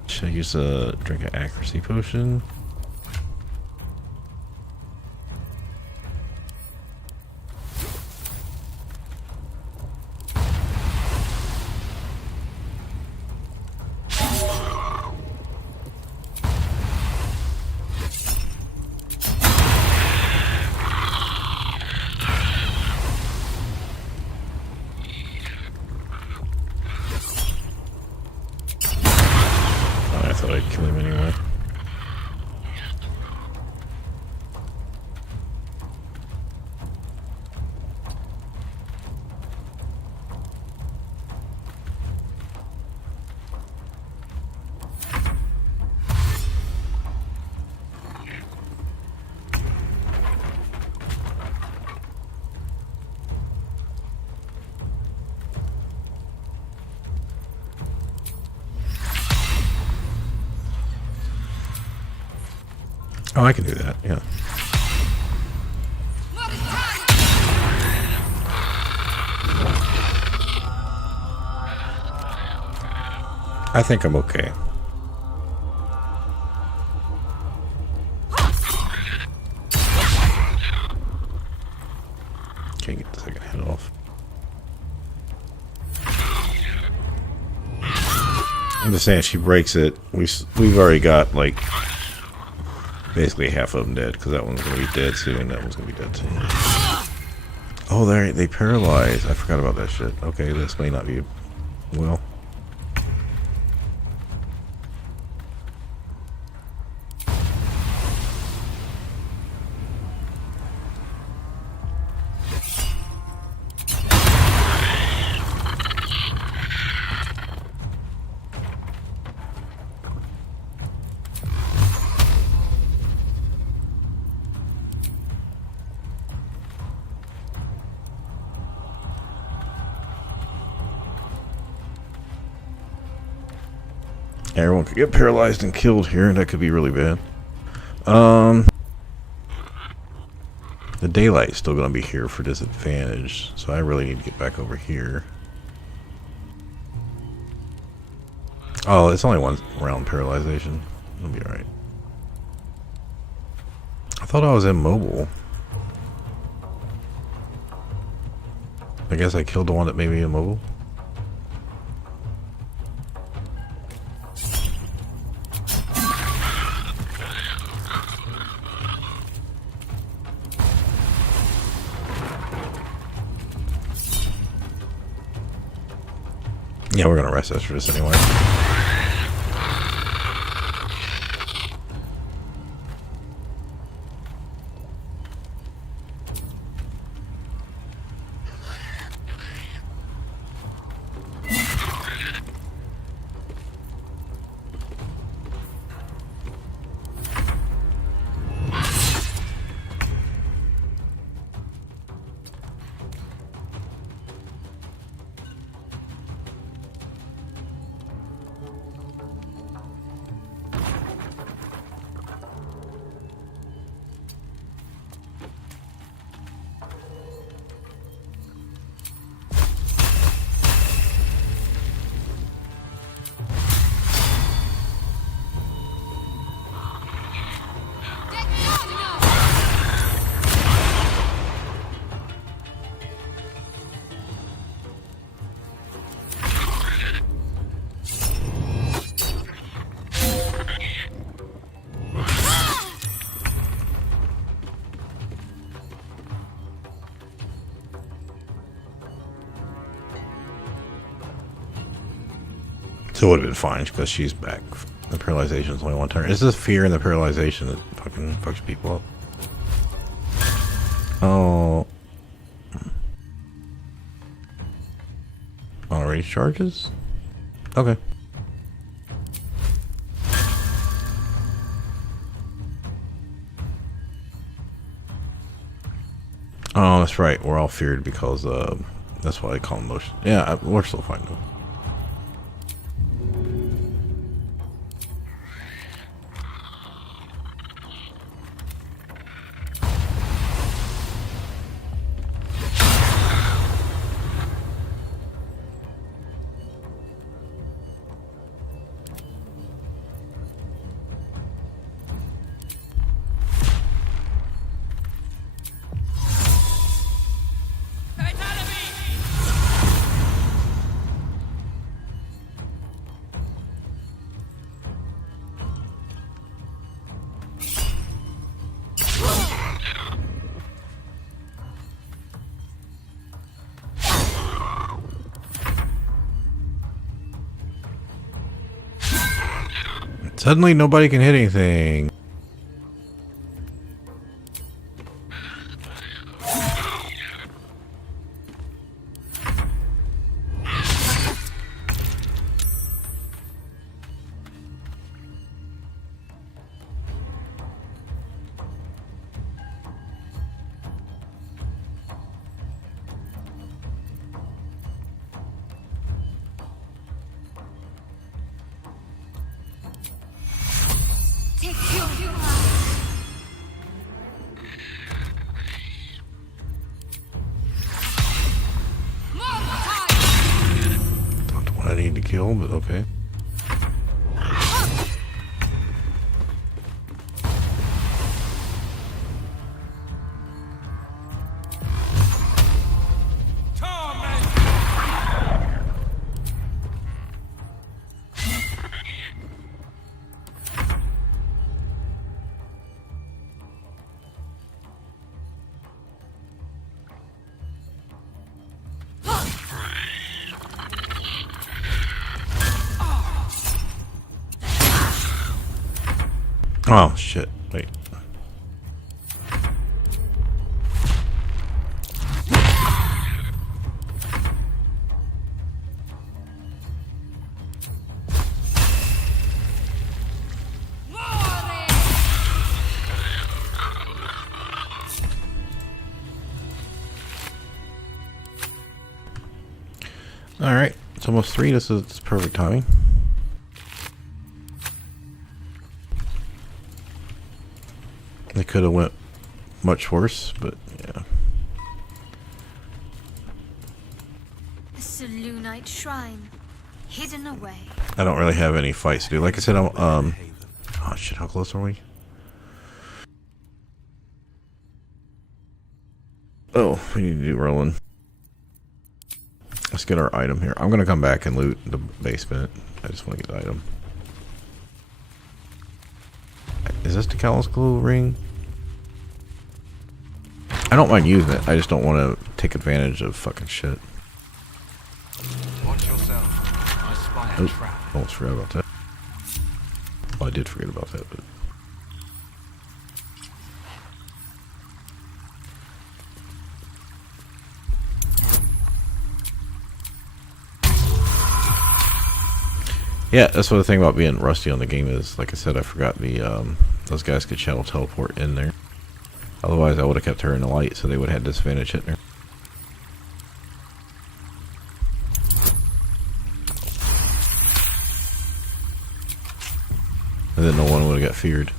Should I use a drink an accuracy potion? I'd kill him anyway. Oh, I can do that, yeah. I think I'm okay. Can't get the second head off. I'm just saying, she breaks it. We've already got like basically half of them dead because that one's gonna be dead soon. That one's gonna be dead soon. Oh, they paralyze. I forgot about that shit. Okay, this may not be well. Everyone could get paralyzed and killed here, and that could be really bad. The daylight's still going to be here for disadvantage, so I really need to get back over here. Oh, it's only one round paralyzation. It'll be alright. I thought I was immobile. I guess I killed the one that made me immobile. Yeah, we're gonna rest after this anyway. So it would have been fine because she's back. The paralyzation is only one turn. It's this fear and the paralyzation that fucking fucks people up. Oh. Already charges? Okay. Oh, that's right. We're all feared because that's why I call them motion. Yeah, we're still fine though. Suddenly nobody can hit anything. Not what I need to kill, but okay. Oh shit, wait. Alright, it's almost 3, this is perfect timing. They could have went much worse, but yeah. A Selûnite shrine, hidden away. I don't really have any fights to do. Like I said, I'm oh shit, how close are we? Oh, we need to do rolling. Let's get our item here. I'm gonna come back and loot the basement. I just want to get the item. Is this the Callous Glue ring? I don't mind using it. I just don't want to take advantage of fucking shit. Watch yourself. I spy a trap. Almost forgot about that. Well, I did forget about that, but... Yeah, that's what the thing about being rusty on the game is. Like I said, I forgot the those guys could shadow teleport in there. Otherwise, I would have kept her in the light, so they would have had disadvantage hitting her. And then no one would have got feared.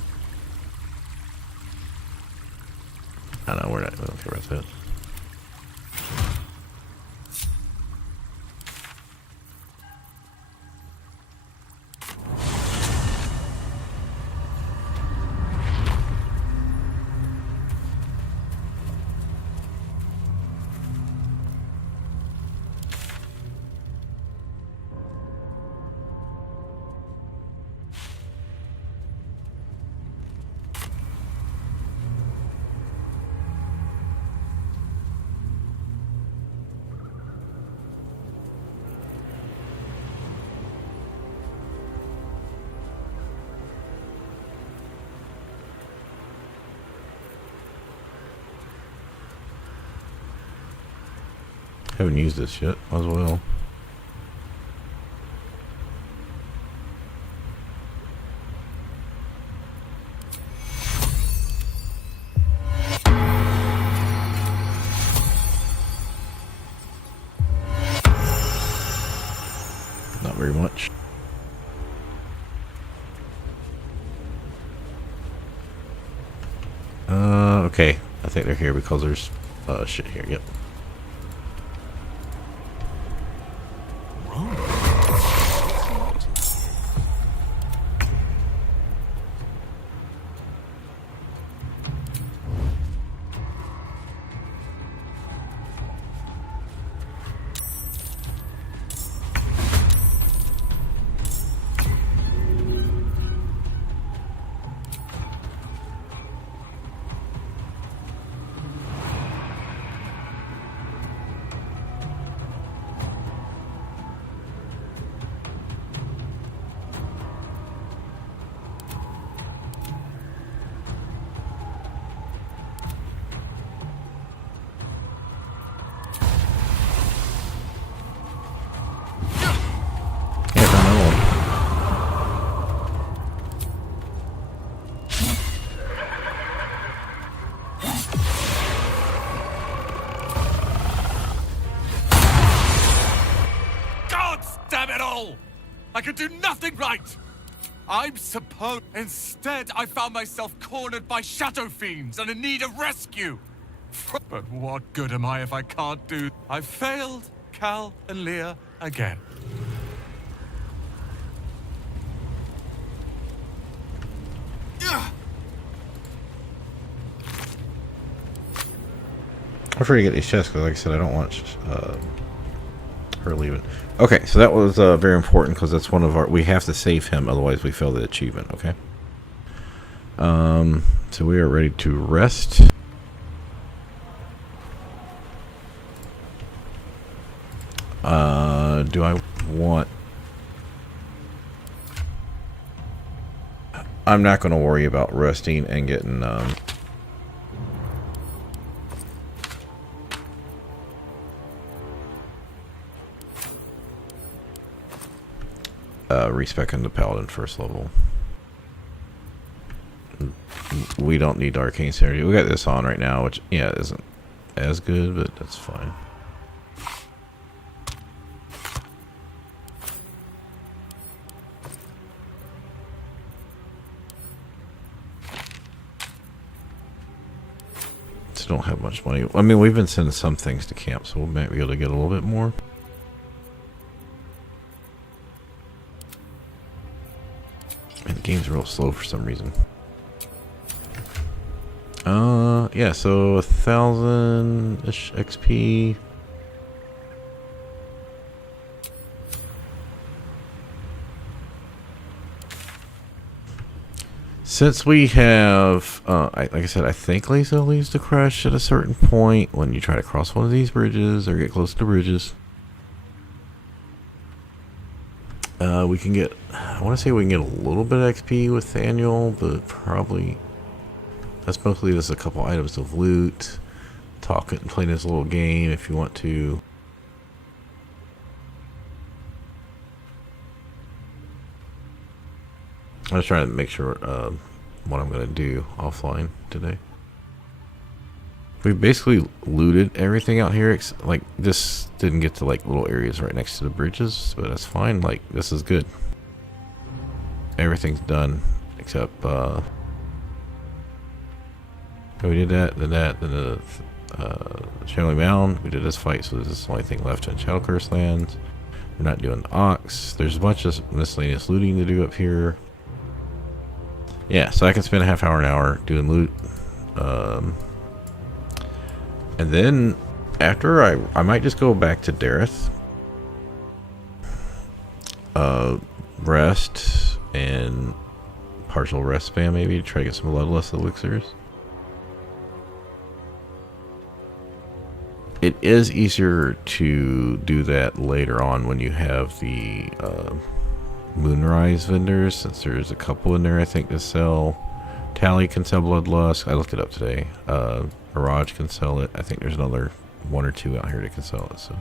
I don't know, we don't care about that. Haven't used this yet. Might as well. Not very much. Okay. I think they're here because there's shit here. Yep. Damn it all! I could do nothing right! I'm supposed... Instead, I found myself cornered by shadow fiends and in need of rescue! But what good am I if I can't do... I failed Cal and Leah again. I'm free to get these chests because, like I said, I don't want her leaving. Okay, so that was very important because that's one of our... We have to save him, otherwise we fail the achievement, okay? So we are ready to rest. Do I want... I'm not going to worry about resting and getting... respecing the Paladin first level. We don't need Arcane Synergy. We got this on right now, which, yeah, isn't as good, but that's fine. Just don't have much money. I mean, we've been sending some things to camp, so we might be able to get a little bit more. Man, the game's real slow for some reason. Yeah, so 1,000-ish XP. Since we have, like I said, I think Lisa leaves the crush at a certain point when you try to cross one of these bridges or get close to bridges. We can get, I want to say we can get a little bit of XP with Daniel, but probably, that's mostly just a couple items of loot, talking, playing this little game if you want to. I was trying to make sure what I'm going to do offline today. We basically looted everything out here. Like, this didn't get to like little areas right next to the bridges, but that's fine. Like, this is good. Everything's done except we did that, then the Shadowy Mound. We did this fight, so this is the only thing left in Shadow Curse Lands. We're not doing the Ox. There's a bunch of miscellaneous looting to do up here. Yeah, so I can spend a half hour, an hour doing loot. And then after I might just go back to Dareth. Rest and partial rest spam maybe to try to get some bloodlust elixirs. It is easier to do that later on when you have the Moonrise vendors, since there's a couple in there I think to sell. Tally can sell bloodlust. I looked it up today. Mirage can sell it. I think there's another one or two out here that can sell it. So,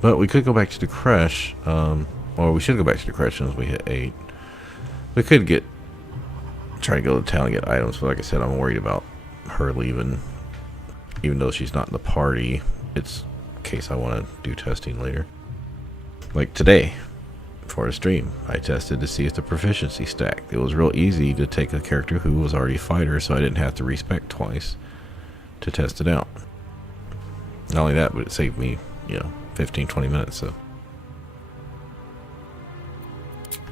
but we could go back to the creche, or we should go back to the creche as we hit 8. We could try to go to town and get items, but like I said, I'm worried about her leaving, even though she's not in the party. It's in case I want to do testing later. Like today, for a stream, I tested to see if the proficiency stacked. It was real easy to take a character who was already a fighter, so I didn't have to respec twice to test it out. Not only that, but it saved me, 15-20 minutes.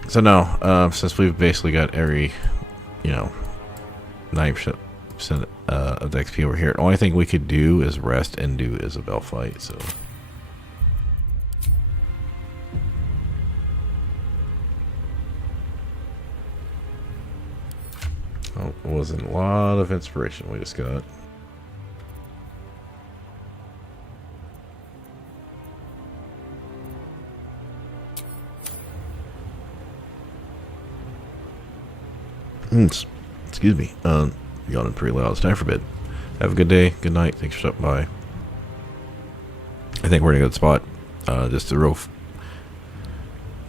So now, since we've basically got every, 90% of the XP over here, the only thing we could do is rest and do Isabel fight. So. Oh, it wasn't a lot of inspiration we just got. Excuse me. Yawning pretty loud. It's time for bed. Have a good day. Good night. Thanks for stopping by. I think we're in a good spot. Just a real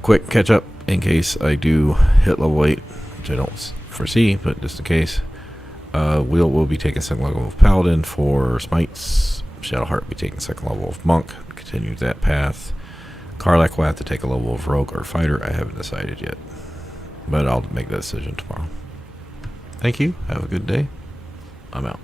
quick catch up in case I do hit level 8, which I don't foresee, but just in case. Wyll will be taking second level of Paladin for Smites. Shadowheart will be taking second level of Monk. Continue that path. Karlach will have to take a level of Rogue or Fighter. I haven't decided yet, but I'll make that decision tomorrow. Thank you. Have a good day. I'm out.